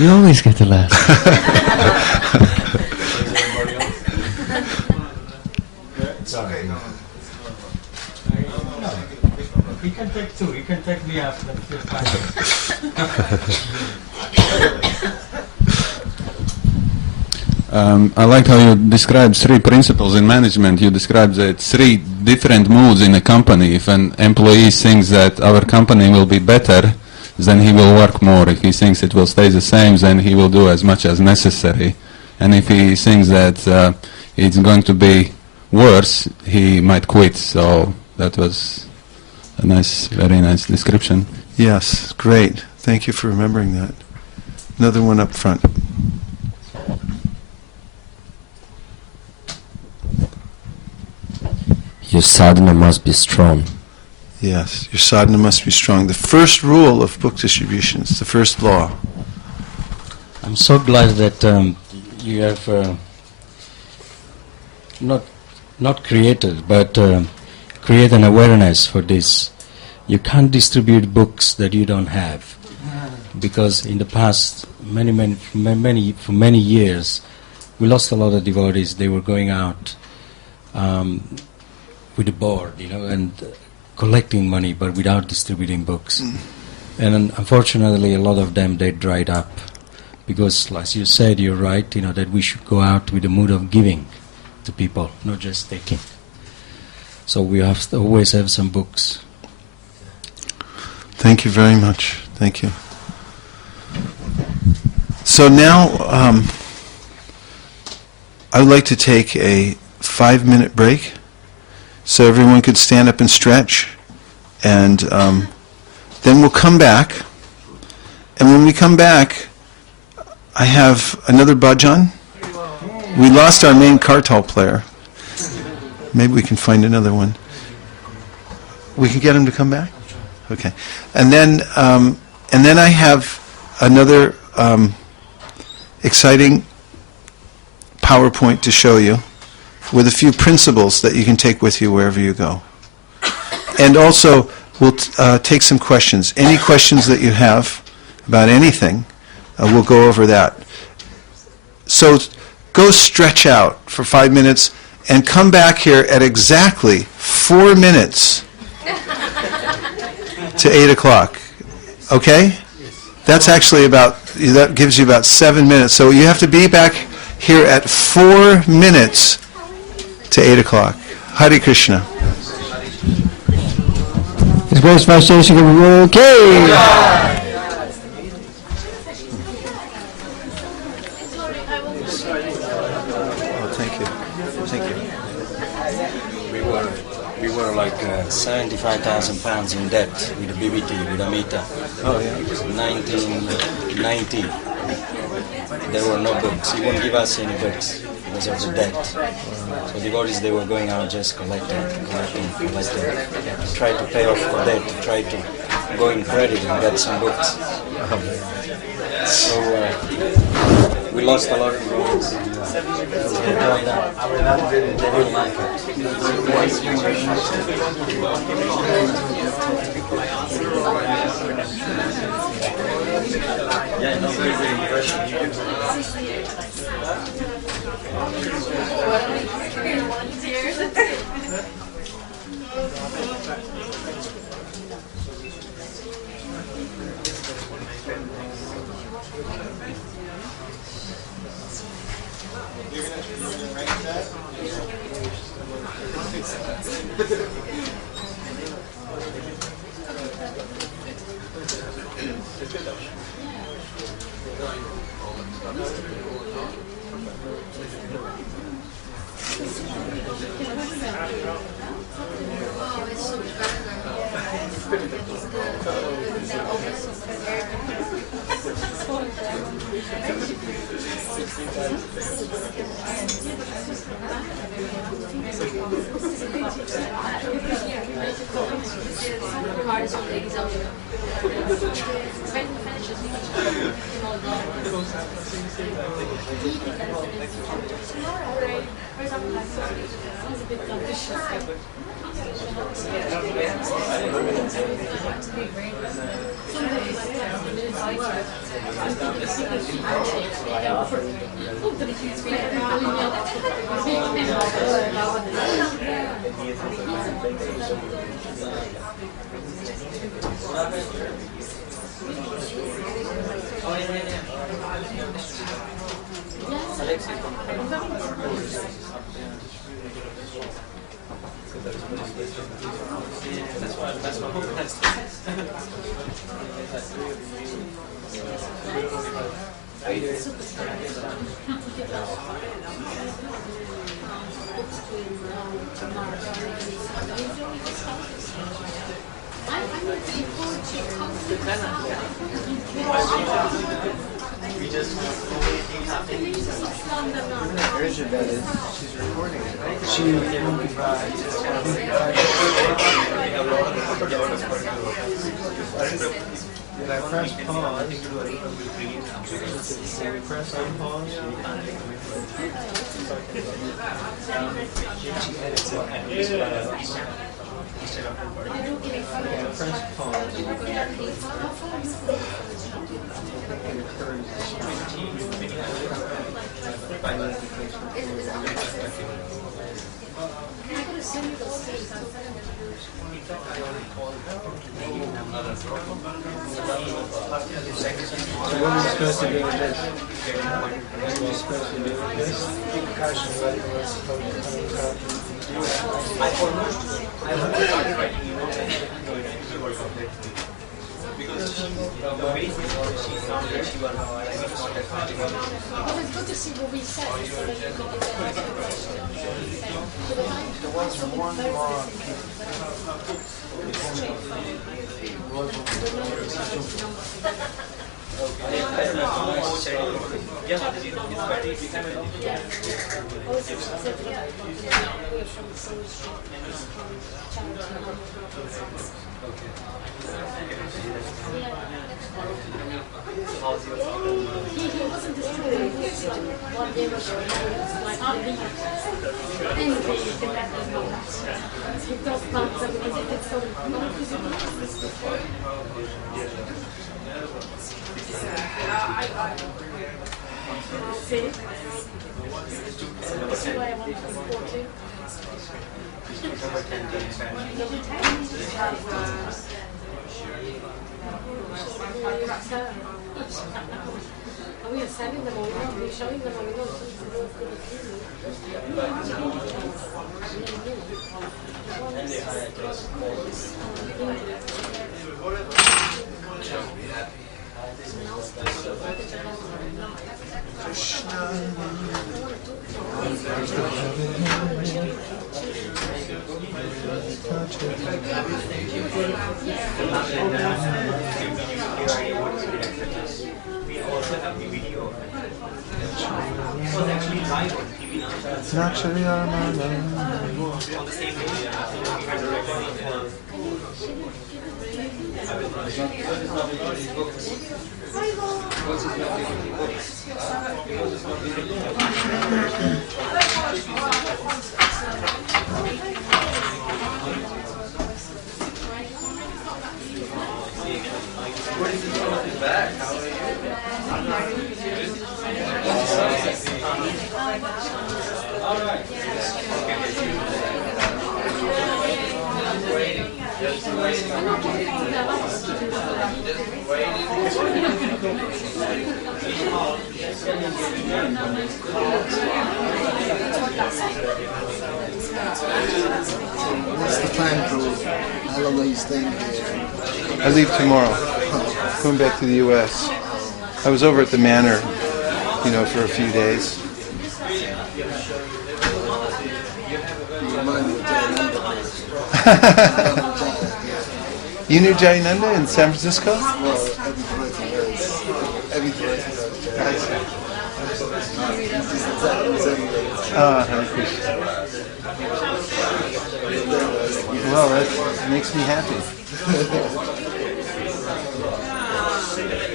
You always get the last. You can take 2. You can take me after the 5. I like how you described 3 principles in management. You described that 3 different moods in a company. If an employee thinks that our company will be better, then he will work more. If he thinks it will stay the same, then he will do as much as necessary. And if he thinks that it's going to be worse, he might quit. So that was a nice, very nice description. Yes, great. Thank you for remembering that. Another one up front. Your sadhana must be strong. Yes, your sadhana must be strong. The first rule of book distribution is the first law. I'm so glad that you have not created, but create an awareness for this. You can't distribute books that you don't have, because in the past, for many years, we lost a lot of devotees. They were going out with a board, and collecting money, but without distributing books. And unfortunately, a lot of them, they dried up. Because, as you said, you're right, that we should go out with the mood of giving to people, not just taking. So we have to always have some books. Thank you very much. Thank you. So now I would like to take a 5-minute break so everyone could stand up and stretch, and then we'll come back. And when we come back, I have another bhajan. We lost our main kartal player. Maybe we can find another one. We can get him to come back? Okay. And then I have another exciting PowerPoint to show you with a few principles that you can take with you wherever you go. And also, we'll take some questions. Any questions that you have about anything, we'll go over that. So go stretch out for 5 minutes and come back here at exactly 4 minutes to 8 o'clock. Okay? That's actually that gives you about 7 minutes. So you have to be back here at 4 minutes to 8 o'clock. Hare Krishna. His Grace Vaisesika Prabhu, okay. We were like 75,000 pounds in debt with the BBT, with Amita. Oh, yeah. 1990. There were no books. He wouldn't give us any books because of the debt. So devotees, they were going out just collecting. To try to pay off the debt, to try to go in credit and get some books. So we lost a lot of devotees. They dried up. They didn't like it. Yeah, no, very good impression. So what are you supposed to do with this? What are you supposed to do with this? It's good to see what we said so that you can get the ones from one he wasn't destroyed. One day was like we are selling them all, we're showing them all. What's the plan, Drew? How long are you staying here? I leave tomorrow. Going back to the U.S. I was over at the manor, for a few days. You remind me of Jayananda. You knew Jayananda in San Francisco? Well, every person knows Jayananda. He's just exactly the same way. Hare Krishna. Well, that makes me happy.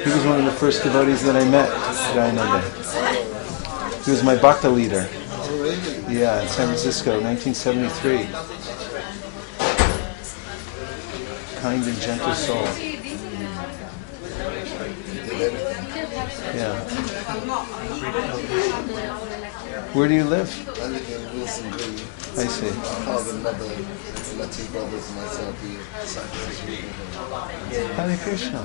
He was one of the first devotees that I met, Jayananda. He was my bhakta leader. Oh, really? Yeah, in San Francisco, 1973. Kind and gentle soul. Yeah. Where do you live? I live in Wilson Green. I see. My father and mother, and my two brothers and myself, we sacrificed. Hare Krishna.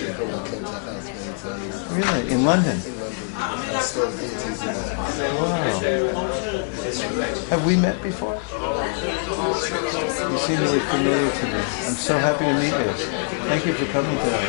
Everyone came to our house many times. Really? In London? In London. I started deities in that. Wow. Have we met before? You seem really familiar to me. I'm so happy to meet you. Thank you for coming today.